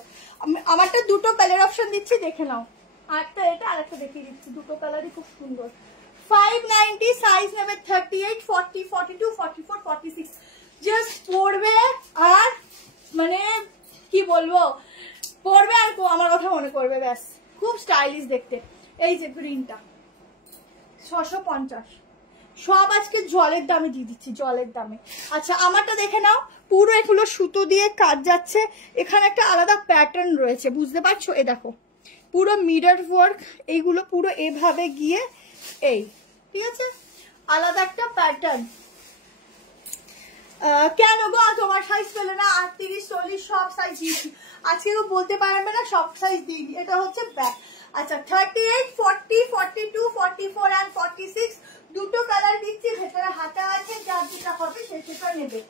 আমারটা দুটো কালার অপশন দিচ্ছি, দেখে নাও। আরেকটা এটা, আরেকটা দেখিয়ে দিচ্ছি, দুটো কালারই খুব সুন্দর। 590, সাইজ নেবে 38, 40, 42, 44, 46। জাস্ট পরবে আর মানে কি বলবো, পরবে আর আমার কথা মনে করবে, ব্যাস। খুব স্টাইলিশ দেখতে। এই যে গ্রিনটা 650, সব আজকে জলের দামে দিয়ে দিচ্ছি, জলের দামে। আচ্ছা আমারটা দেখে নাও, পুরো এগুলো সুতো দিয়ে কাজ যাচ্ছে, এখানে একটা আলাদা প্যাটার্ন রয়েছে, বুঝতে পারছো? এ দেখো পুরো মিরর ওয়ার্ক, এইগুলো পুরো এভাবে গিয়ে এই, ঠিক আছে, আলাদা একটা প্যাটার্ন। কেন গো তোমার সাইজ পেলে না? 38, 40 সব সাইজ দিয়েছি, আজকে তো বলতে পারবে না সব সাইজ দিইনি। এটা হচ্ছে ব্যাক। আচ্ছা 38, 40, 42, 44 অ্যান্ড 46 দুটো কালার দিচ্ছি, ভেতরে হাতা আছে, যার যেটা হবে সেটা নেবে।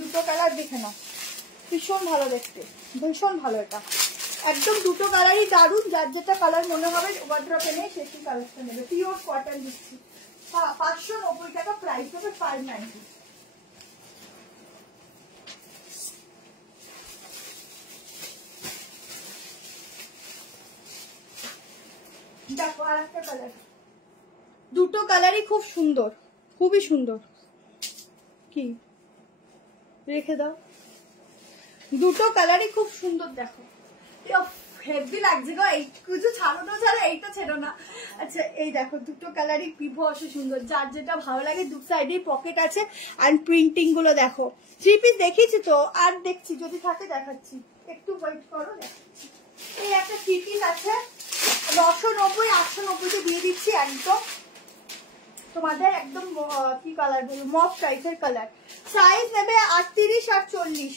দুটো কালার দেখে নাও, ভীষণ ভালো দেখতে, ভীষণ ভালো। এটা একদম দুটো কালারই দারুণ, যার যেটা কালার মনে হবে ওয়ার্ড্রপে নেই সেই কালারটা নেবে। পিওর কটন দিচ্ছি, 590 টাকা প্রাইস হবে, 590। দেখো আর একটা কালার, দুটো কালারই খুব সুন্দর, খুবই সুন্দর। কি রেখে দাও, দুটো কালারই খুব সুন্দর। দেখো হেভি লাগছে গো, এই কিছু ছাড়ো তো ছাড়ো, এইটা ছেড়ো না। আচ্ছা এই দেখো দুটো কালারই বিভৎস সুন্দর, যার যেটা ভালো লাগে। দু সাইডে পকেট আছে, অ্যান্ড প্রিন্টিং গুলো দেখো। 3 পিস দেখিয়েছি তো, আর দেখছি যদি থাকে দেখাচ্ছি, একটু ওয়েট করো দেখাচ্ছি। এই একটা 3 পিস আছে 990, 890 দিয়ে দিচ্ছি একদম তোমাদের, একদম কি কালার বলবো, মফ টাইপের কালার। সাইজ নেবে 38 আর 40,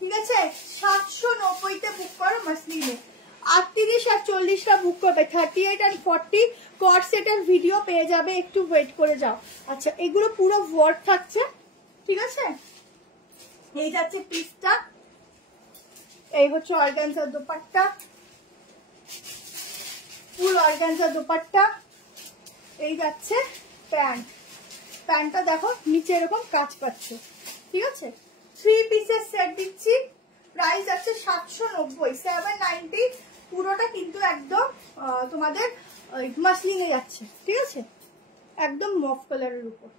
ঠিক আছে? 790 বুক করো মাসলিনে, 38 আর 40টা বুক করবে। 38 আর 40 কট সেটের ভিডিও পেয়ে যাবে, একটু ওয়েট করে যাও। আচ্ছা এগুলো পুরো ওয়ার্ক থাকছে, ঠিক আছে? এই যাচ্ছে পিসটা, এই হচ্ছে অর্গানজার দোপাট্টা, ফুল অর্গানজার দোপাট্টা। এই যাচ্ছে প্যান্ট, প্যান্টটা দেখো নিচে এরকম কাজ পাচ্ছ, ঠিক আছে? 3 পিসের সেট দিচ্ছি, প্রাইস আছে 790, 790 পুরোটা, কিন্তু একদম তোমাদের মাসলিনে যাচ্ছে, ঠিক আছে? একদম মফ কালারের উপর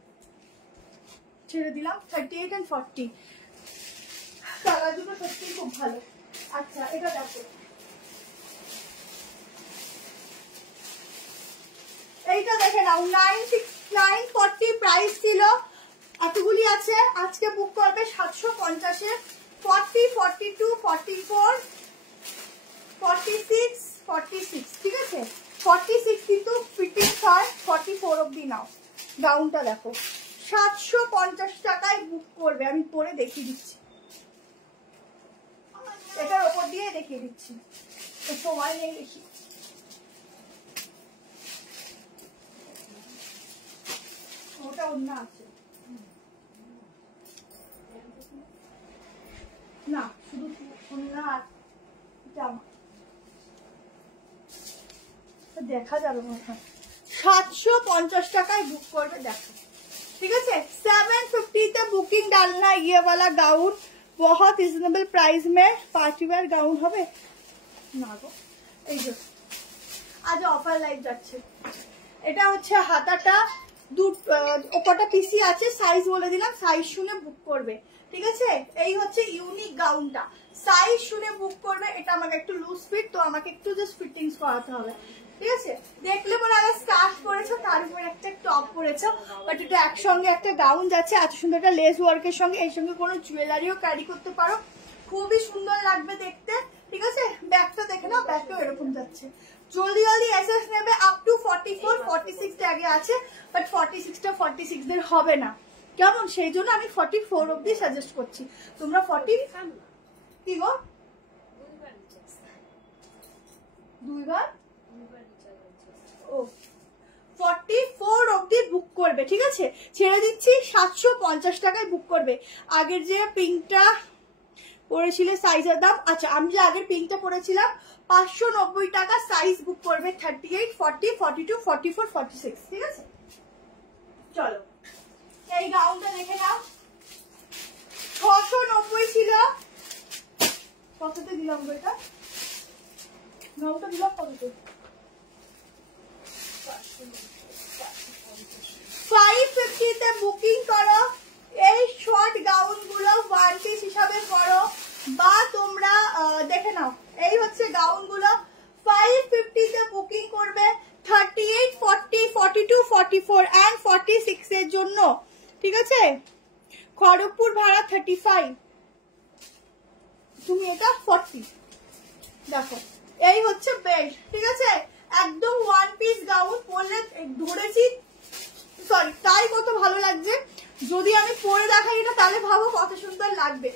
ছেড়ে দিলাম। 38 and 40 কালার দুটো সত্যি খুব ভালো। আচ্ছা এটা দেখো, এইটা দেখে নাও, 940 প্রাইস ছিল, এতগুলি আছে। আজকে বুক করবে 750-এ, 40, 42, 44, 46, 46, ঠিক আছে? 46 কিন্তু ফিটিং হয়, 44 অব্দি নাও। গাউনটা দেখো 750 টাকায় বুক করবে, আমি পরে দেখিয়ে দিচ্ছি, এটার ওপর দিয়ে দেখিয়ে দিচ্ছি, সময় নেই বেশি। ওটা অন্য আছে না, শুধু অন্য আর জামা দেখা যাবে না। 750 টাকায় বুক করবে, দেখো, ঠিক আছে? 750 बुकिंग डालना। ये वाला गाउन बहुत रिजनेबल प्राइस में पार्टी वेयर गाउन হবে না গো। এই যে আজ অফার লাইভ যাচ্ছে, এটা হচ্ছে হাতাটা, ওপরটা পিসি আছে, সাইজ বলে দিলাম, সাইজ শুনে বুক করবে, ঠিক আছে? এই হচ্ছে ইউনিক গাউনটা, সাইজ শুনে বুক করবে। এটা আমাকে একটু লুজ ফিট, তো আমাকে একটু জাস্ট ফিটিংস করাতে হবে, ঠিক আছে? দেখলে পরে আগে স্কার্ট পরেছো, তার উপর একটা টপ পরেছো, বাট এটা একসঙ্গে একটা গাউন যাচ্ছে, এত সুন্দর একটা লেস ওয়ার্কের সঙ্গে, এর সঙ্গে কোনো জুয়েলারিও ক্যারি করতে পারো, খুবই সুন্দর লাগবে দেখতে, ঠিক আছে? ব্যাগটা দেখে নাও, ব্যাগটাও এরকম যাচ্ছে। জলদি জলদি এসএস নেবে, আপ টু 44, 46 ট্যাগে আছে, বাট 46টা 46 দের হবে না, কেমন? সেই জন্য আমি 44 অব্দি সাজেস্ট করছি। তোমরা 40 কি গো, দুইবার ও 44 অব্দি বুক করবে, ঠিক আছে? ছেড়ে দিচ্ছি 750 টাকায় বুক করবে। আগের যে পিঙ্কটা পরেছিলে সাইজের দাম, আচ্ছা আমি যে আগের পিঙ্কটা পরেছিলাম 590 টাকা, সাইজ বুক করবে 38, 40, 42, 44, 46, ঠিক আছে? চলো এই গাউনটা দেখে নাও, 690 ছিল, কততে দিলাম এটা, গাউনটা দিলাম কততে, 550 বুকিং করো। এই শর্ট গাউন গুলো 1 পিস হিসাবে করো, বা তোমরা দেখে নাও, এই হচ্ছে গাউন গুলো 550 50 বুকিং করবে, 38, 40, 42, 44 and 46 এর জন্য, ঠিক আছে? খড়গপুর ভাড়া 35, তুমি এটা 40। দেখো এই হচ্ছে বেল্ট, ঠিক আছে? একদম ওয়ান পিস গাউন, পরলে ধরেছি সরি তাই কত ভালো লাগছে। যদি আমি পরে দেখাই এটা তাহলে ভাবো কত সুন্দর লাগবে।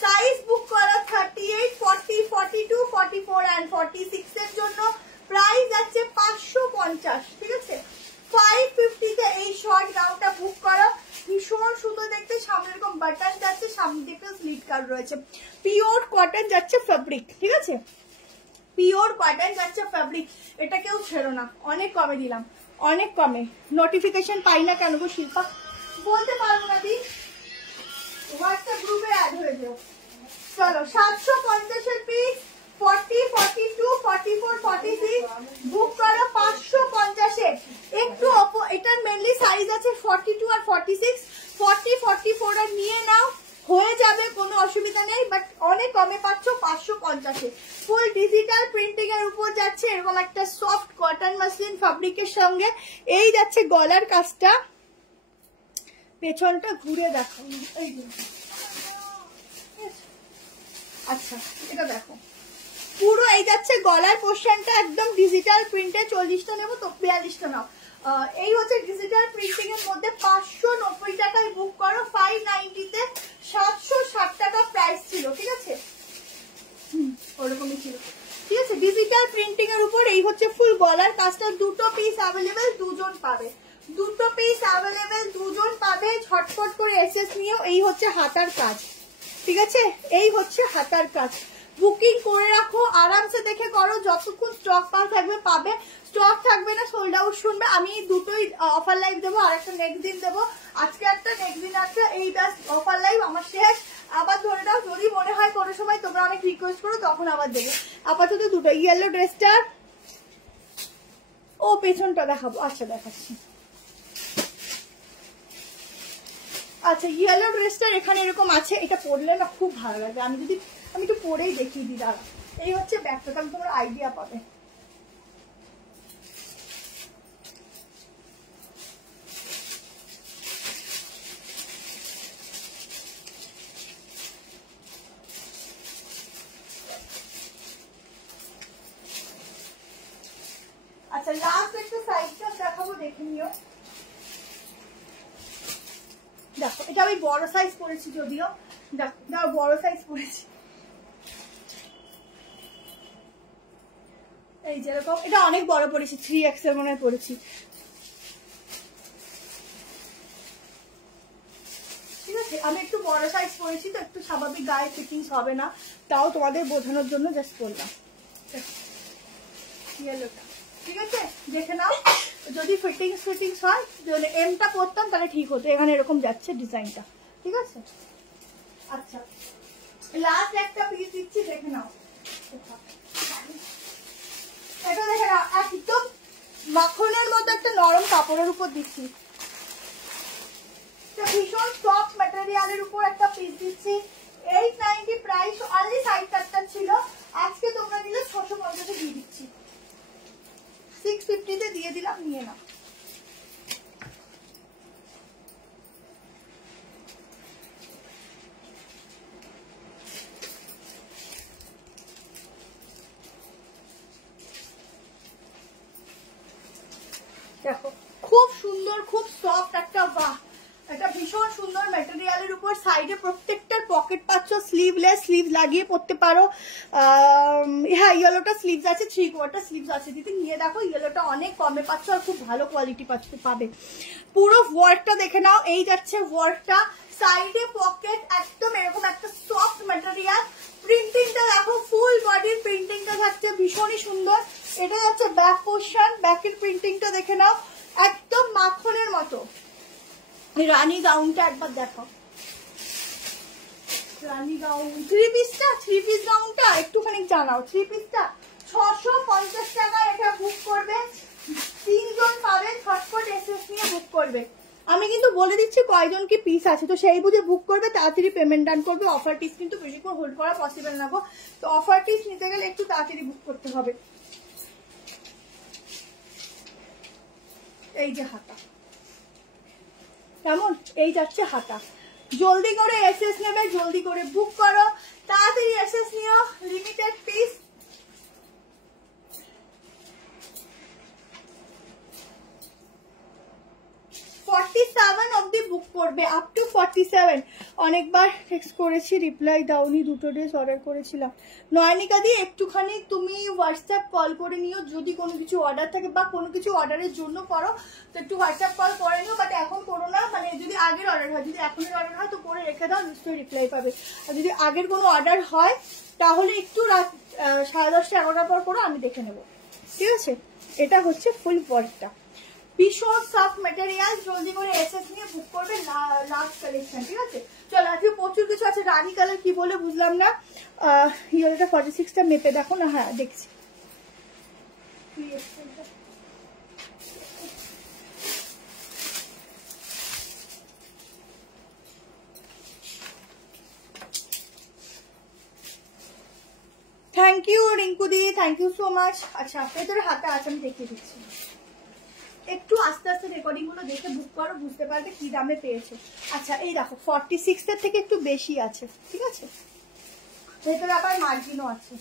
সাইজ বুক করা 38, 40, 42, 44 and 46 এর জন্য। প্রাইস আছে 550, ঠিক আছে? 550 তে এই শর্ট গাউনটা বুক করো। ভীষণ সুন্দর দেখতে, সামনে এরকম বাটন যাচ্ছে, সামনে একটা স্লিট কাট রয়েছে, পিওর কটন যাচ্ছে ফেব্রিক, ঠিক আছে? পিওর কটন যাচ্ছে ফেব্রিক, এটা কেউ ছেড়ো না, অনেক কমে দিলাম, অনেক কমে। নোটিফিকেশন পাই না কেন গো শিল্পা, বলতে পারবো না দি, হোয়াটসঅ্যাপ গ্রুপে অ্যাড হয়ে যাও। চলো 750 এর পিস, 40, 42, 44, 46 বুক করো 550 এ। একটু এটার মেনলি সাইজ আছে 42 আর 46, 40, 44 আর নিয়ে নাও, হয়ে যাবে, কোনো অসুবিধা নেই। বাট অনেক কমে পাচ্ছ 550 এ। ফুল ডিজিটাল প্রিন্টিং এর উপর যাচ্ছে, এরকম একটা সফট কটন মাসলিন ফ্যাব্রিকের সঙ্গে। এই যাচ্ছে গলার কাজটা, পেছনটা ঘুরে দেখো, এই আচ্ছা এটা দেখো, পুরো এই যাচ্ছে গলার পোর্শনটা একদম ডিজিটাল প্রিন্টে। 40টা নেবো তো 42টা নাও। এই হচ্ছে ডিজিটাল প্রিন্টিং এর মধ্যে 590 টাকায় বুক করো, 590 তে 760 টাকা প্রাইস ছিল, ঠিক আছে? ওরকমই ছিল, ঠিক আছে? ডিজিটাল প্রিন্টিং এর উপর এই হচ্ছে ফুল গলার কাজটা। দুটো পিস অ্যাভেলেবেল, দুজন পাবে, দুটো পিস অ্যাভেলেবেল, দুজন পাবে। ঝটপট করে এসএস নিয়েও। এই হচ্ছে হাতার কাজ, ঠিক আছে? এই হচ্ছে হাতার কাজ। বুকিং করে রাখো, আরামসে দেখে করো, যতক্ষণ স্টক থাকবে পাবে, স্টক থাকবে না সোল্ড আউট শুনবে। আমি দুটোই অফার লাইভ দেবো, আর একটা নেক্সট দিন দেবো। আজকে একটা, নেক্সট দিন একটা, এই ব্যাস অফার লাইভ আমার শেষ। আবার ধরে নাও যদি মনে হয় কোনো সময় তোমরা অনেক রিকোয়েস্ট করো তখন আবার দেবো। আপাতত দুটো। ইয়েলো ড্রেসটা ও পেছনটা দেখাবো, আচ্ছা দেখাচ্ছি। আচ্ছা ইয়েলো ড্রেসটার এখানে এরকম আছে, এটা পরলে না খুব ভালো লাগবে। আমি একটু পরেই দেখিয়ে দিই, দাঁড়া। এই হচ্ছে ব্যাগটা, তাহলে তোমরা আইডিয়া পাবে। আচ্ছা লাস্ট একটা সাইজটা দেখাবো, দেখে নিও। দেখো এটা আমি বড় সাইজ পরেছি, যদিও দেখো বড় সাইজ পরেছি। এই যেরকম এটা অনেক বড় পরেছি, 3XL মনে হয় পরেছি, ঠিক আছে? আমি একটু বড় সাইজ পরেছি তো, একটু স্বাভাবিক গায়ে ফিটিংস হবে না, তাও তোমাদের বোঝানোর জন্য জাস্ট বললাম। ইয়েলোটা, ঠিক আছে? দেখে নাও, যদি ফিটিংস হয়, যদি এমটা পরতাম তাহলে ঠিক হতো। এখানে এরকম যাচ্ছে ডিজাইনটা, ঠিক আছে? আচ্ছা লাস্ট একটা পিস দিচ্ছি, দেখে নাও। এটা দেখে নাও, একদম মাখনের মতো একটা নরম কাপড়ের উপর দিচ্ছি, ভীষণ সফট ম্যাটেরিয়ালের উপর একটা পিস দিচ্ছি। 890 প্রাইস, অনলি 60 ছিল, আজকে তোমরা নিলে 650 দিয়ে দিচ্ছি, 650 তে দিয়ে দিলাম, নিয়ে নাও। দেখো খুব সুন্দর, খুব সফট একটা, বাহ, এটা ভীষণ সুন্দর ম্যাটেরিয়ালের উপর। সাইডে প্রত্যেকটার পকেট পাচ্ছ, স্লিভলেস, স্লিভ লাগিয়ে পরতে পারো। হ্যাঁ ইয়েলোটা স্লিভস আছে, 3/4 স্লিভস আছে। দিদি নিয়ে দেখো, ইয়েলোটা অনেক কমে পাচ্ছ আর খুব ভালো কোয়ালিটি পাবে। পুরো ওয়ার্কটা দেখে নাও, এই যাচ্ছে ওয়ার্কটা, সাইডে পকেট, একদম এরকম একটা সফট ম্যাটেরিয়াল। প্রিন্টিংটা দেখো, ফুল বডির প্রিন্টিংটা থাকছে, ভীষণই সুন্দর। এটা যাচ্ছে ব্যাক পোর্শন, ব্যাকের প্রিন্টিংটা দেখে নাও, একদম মাখনের মতো। রানী গাউনটা একবার দেখো, রানী গাউন, থ্রি পিস গাউনটা একটুখানি জানাও। 3 পিসটা 650 টাকা, এটা বুক করবে, 3 জন পাবে, ঝটপট এসএস নিয়ে বুক করবে। আমি কিন্তু বলে দিচ্ছি কয়জন কি পিস আছে, তো সেই বুঝে বুক করবে, তাড়াতাড়ি পেমেন্ট ডান করবে। অফার পিস কিন্তু বেশিক্ষণ হোল্ড করা পসিবল না গো, তো অফার পিস নিতে গেলে একটু তাড়াতাড়ি বুক করতে হবে। এই যে হাতা, কেমন? এই যাচ্ছে হাতা। জলদি করে এসএস নেবে, জলদি করে বুক করো, তাড়াতাড়ি এসএস নিও, লিমিটেড পিস। অব্দি বুক করবে, আপ টু 47। অনেকবার টেক্সট করেছি, রিপ্লাই দাওনি, দুটো ড্রেস অর্ডার করেছিলাম। নয়নিকা দি একটুখানি তুমি হোয়াটসঅ্যাপ কল করে নিও, যদি কোনো কিছু অর্ডার থাকে বা কোনো কিছু অর্ডারের জন্য করো তো একটু হোয়াটসঅ্যাপ কল করে নিও, বাট এখন করো না, মানে যদি আগের অর্ডার হয়, যদি এখনের অর্ডার হয় তো করে রেখে দাও, নিশ্চয়ই রিপ্লাই পাবে। আর যদি আগের কোনো অর্ডার হয় তাহলে একটু রাত 10:30 11টার পর করো, আমি দেখে নেবো, ঠিক আছে? এটা হচ্ছে ফুল ওয়ার্কটা, ভীষণ সফট ম্যাটেরিয়াল। জলদি করে এসএস নিয়ে বুক করবে, লাস্ট কালেকশন, ঠিক আছে? চলো আজকে প্রচুর কিছু আছে। রানী কালার কি বলে বুঝলাম না, ইয়েটা 46টা মেপে দেখো না। হ্যাঁ দেখছি, thank you Rinku di, thank you so much. আচ্ছা ভেতরে হাতে আছে, আমি দেখিয়ে দিচ্ছি। একটু আস্তে আস্তে রেকর্ডিং গুলো দেখে বুক করো, বুঝতে পারবে কি দামে পেয়েছো। আচ্ছা এই দেখো 46 থেকে একটু বেশি আছে, ঠিক আছে? ভেতরে আবার মার্জিনও আছে।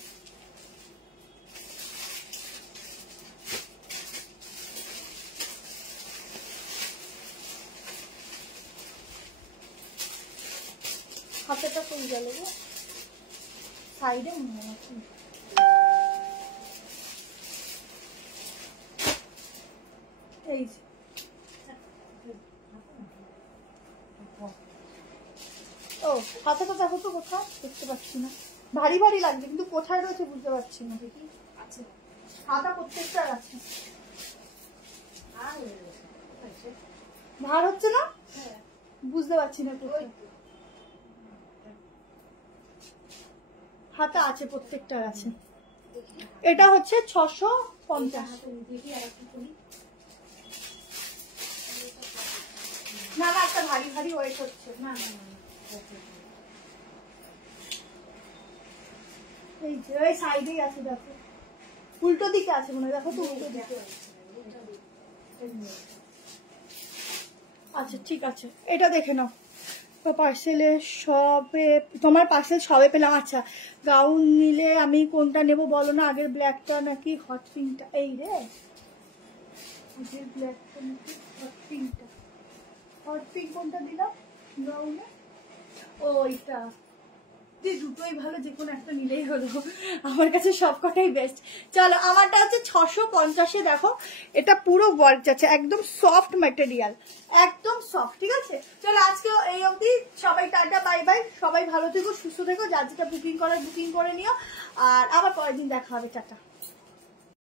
হাতেটা ফুল গেল গো, সাইডে মনে আছে। এই ও হাতাটা দেখো তো, কোথায় দেখতে পাচ্ছি না, ভারী ভারী লাগছে কিন্তু কোথায় রয়েছে বুঝতে পারছি না। দেখি আছে, হাতা প্রত্যেকটার আছে। ভার হচ্ছে না, বুঝতে পারছি না কোথায়। হাতা আছে, প্রত্যেকটার আছে। এটা হচ্ছে 650। না না, একটা ভারী ভারী ওয়েট হচ্ছে। না না, এই যে ওই সাইডেই আছে, দেখো উল্টো দিকে আছে মনে হয়, দেখো তো উল্টো দিকে। আচ্ছা ঠিক আছে, এটা দেখে নাও। পার্সেলে সবে, তোমার পার্সেল সবে পেলাম। আচ্ছা গাউন নিলে আমি কোনটা নেব বলো না, আগের ব্ল্যাকটা নাকি হট পিঙ্কটা? এই রে, আগের ব্ল্যাকটা নাকি হট পিঙ্কটা? হট পিঙ্ক কোনটা দিলাম গাউনে? ও এইটা, দুটোই ভালো, যে কোনো একটা নিলেই হলো, আমার কাছে সবকটাই বেস্ট। চলো আমারটা হচ্ছে 650। দেখো এটা পুরো ওয়ার্ক যাচ্ছে, একদম সফট ম্যাটেরিয়াল, একদম সফট, ঠিক আছে? চলো আজকে এই অবধি, সবাই টাটা বাই বাই, সবাই ভালো থেকো, সুস্থ থেকো, যার যেটা বুকিং করার বুকিং করে নিও, আর আবার পরের দিন দেখা হবে, টাটা।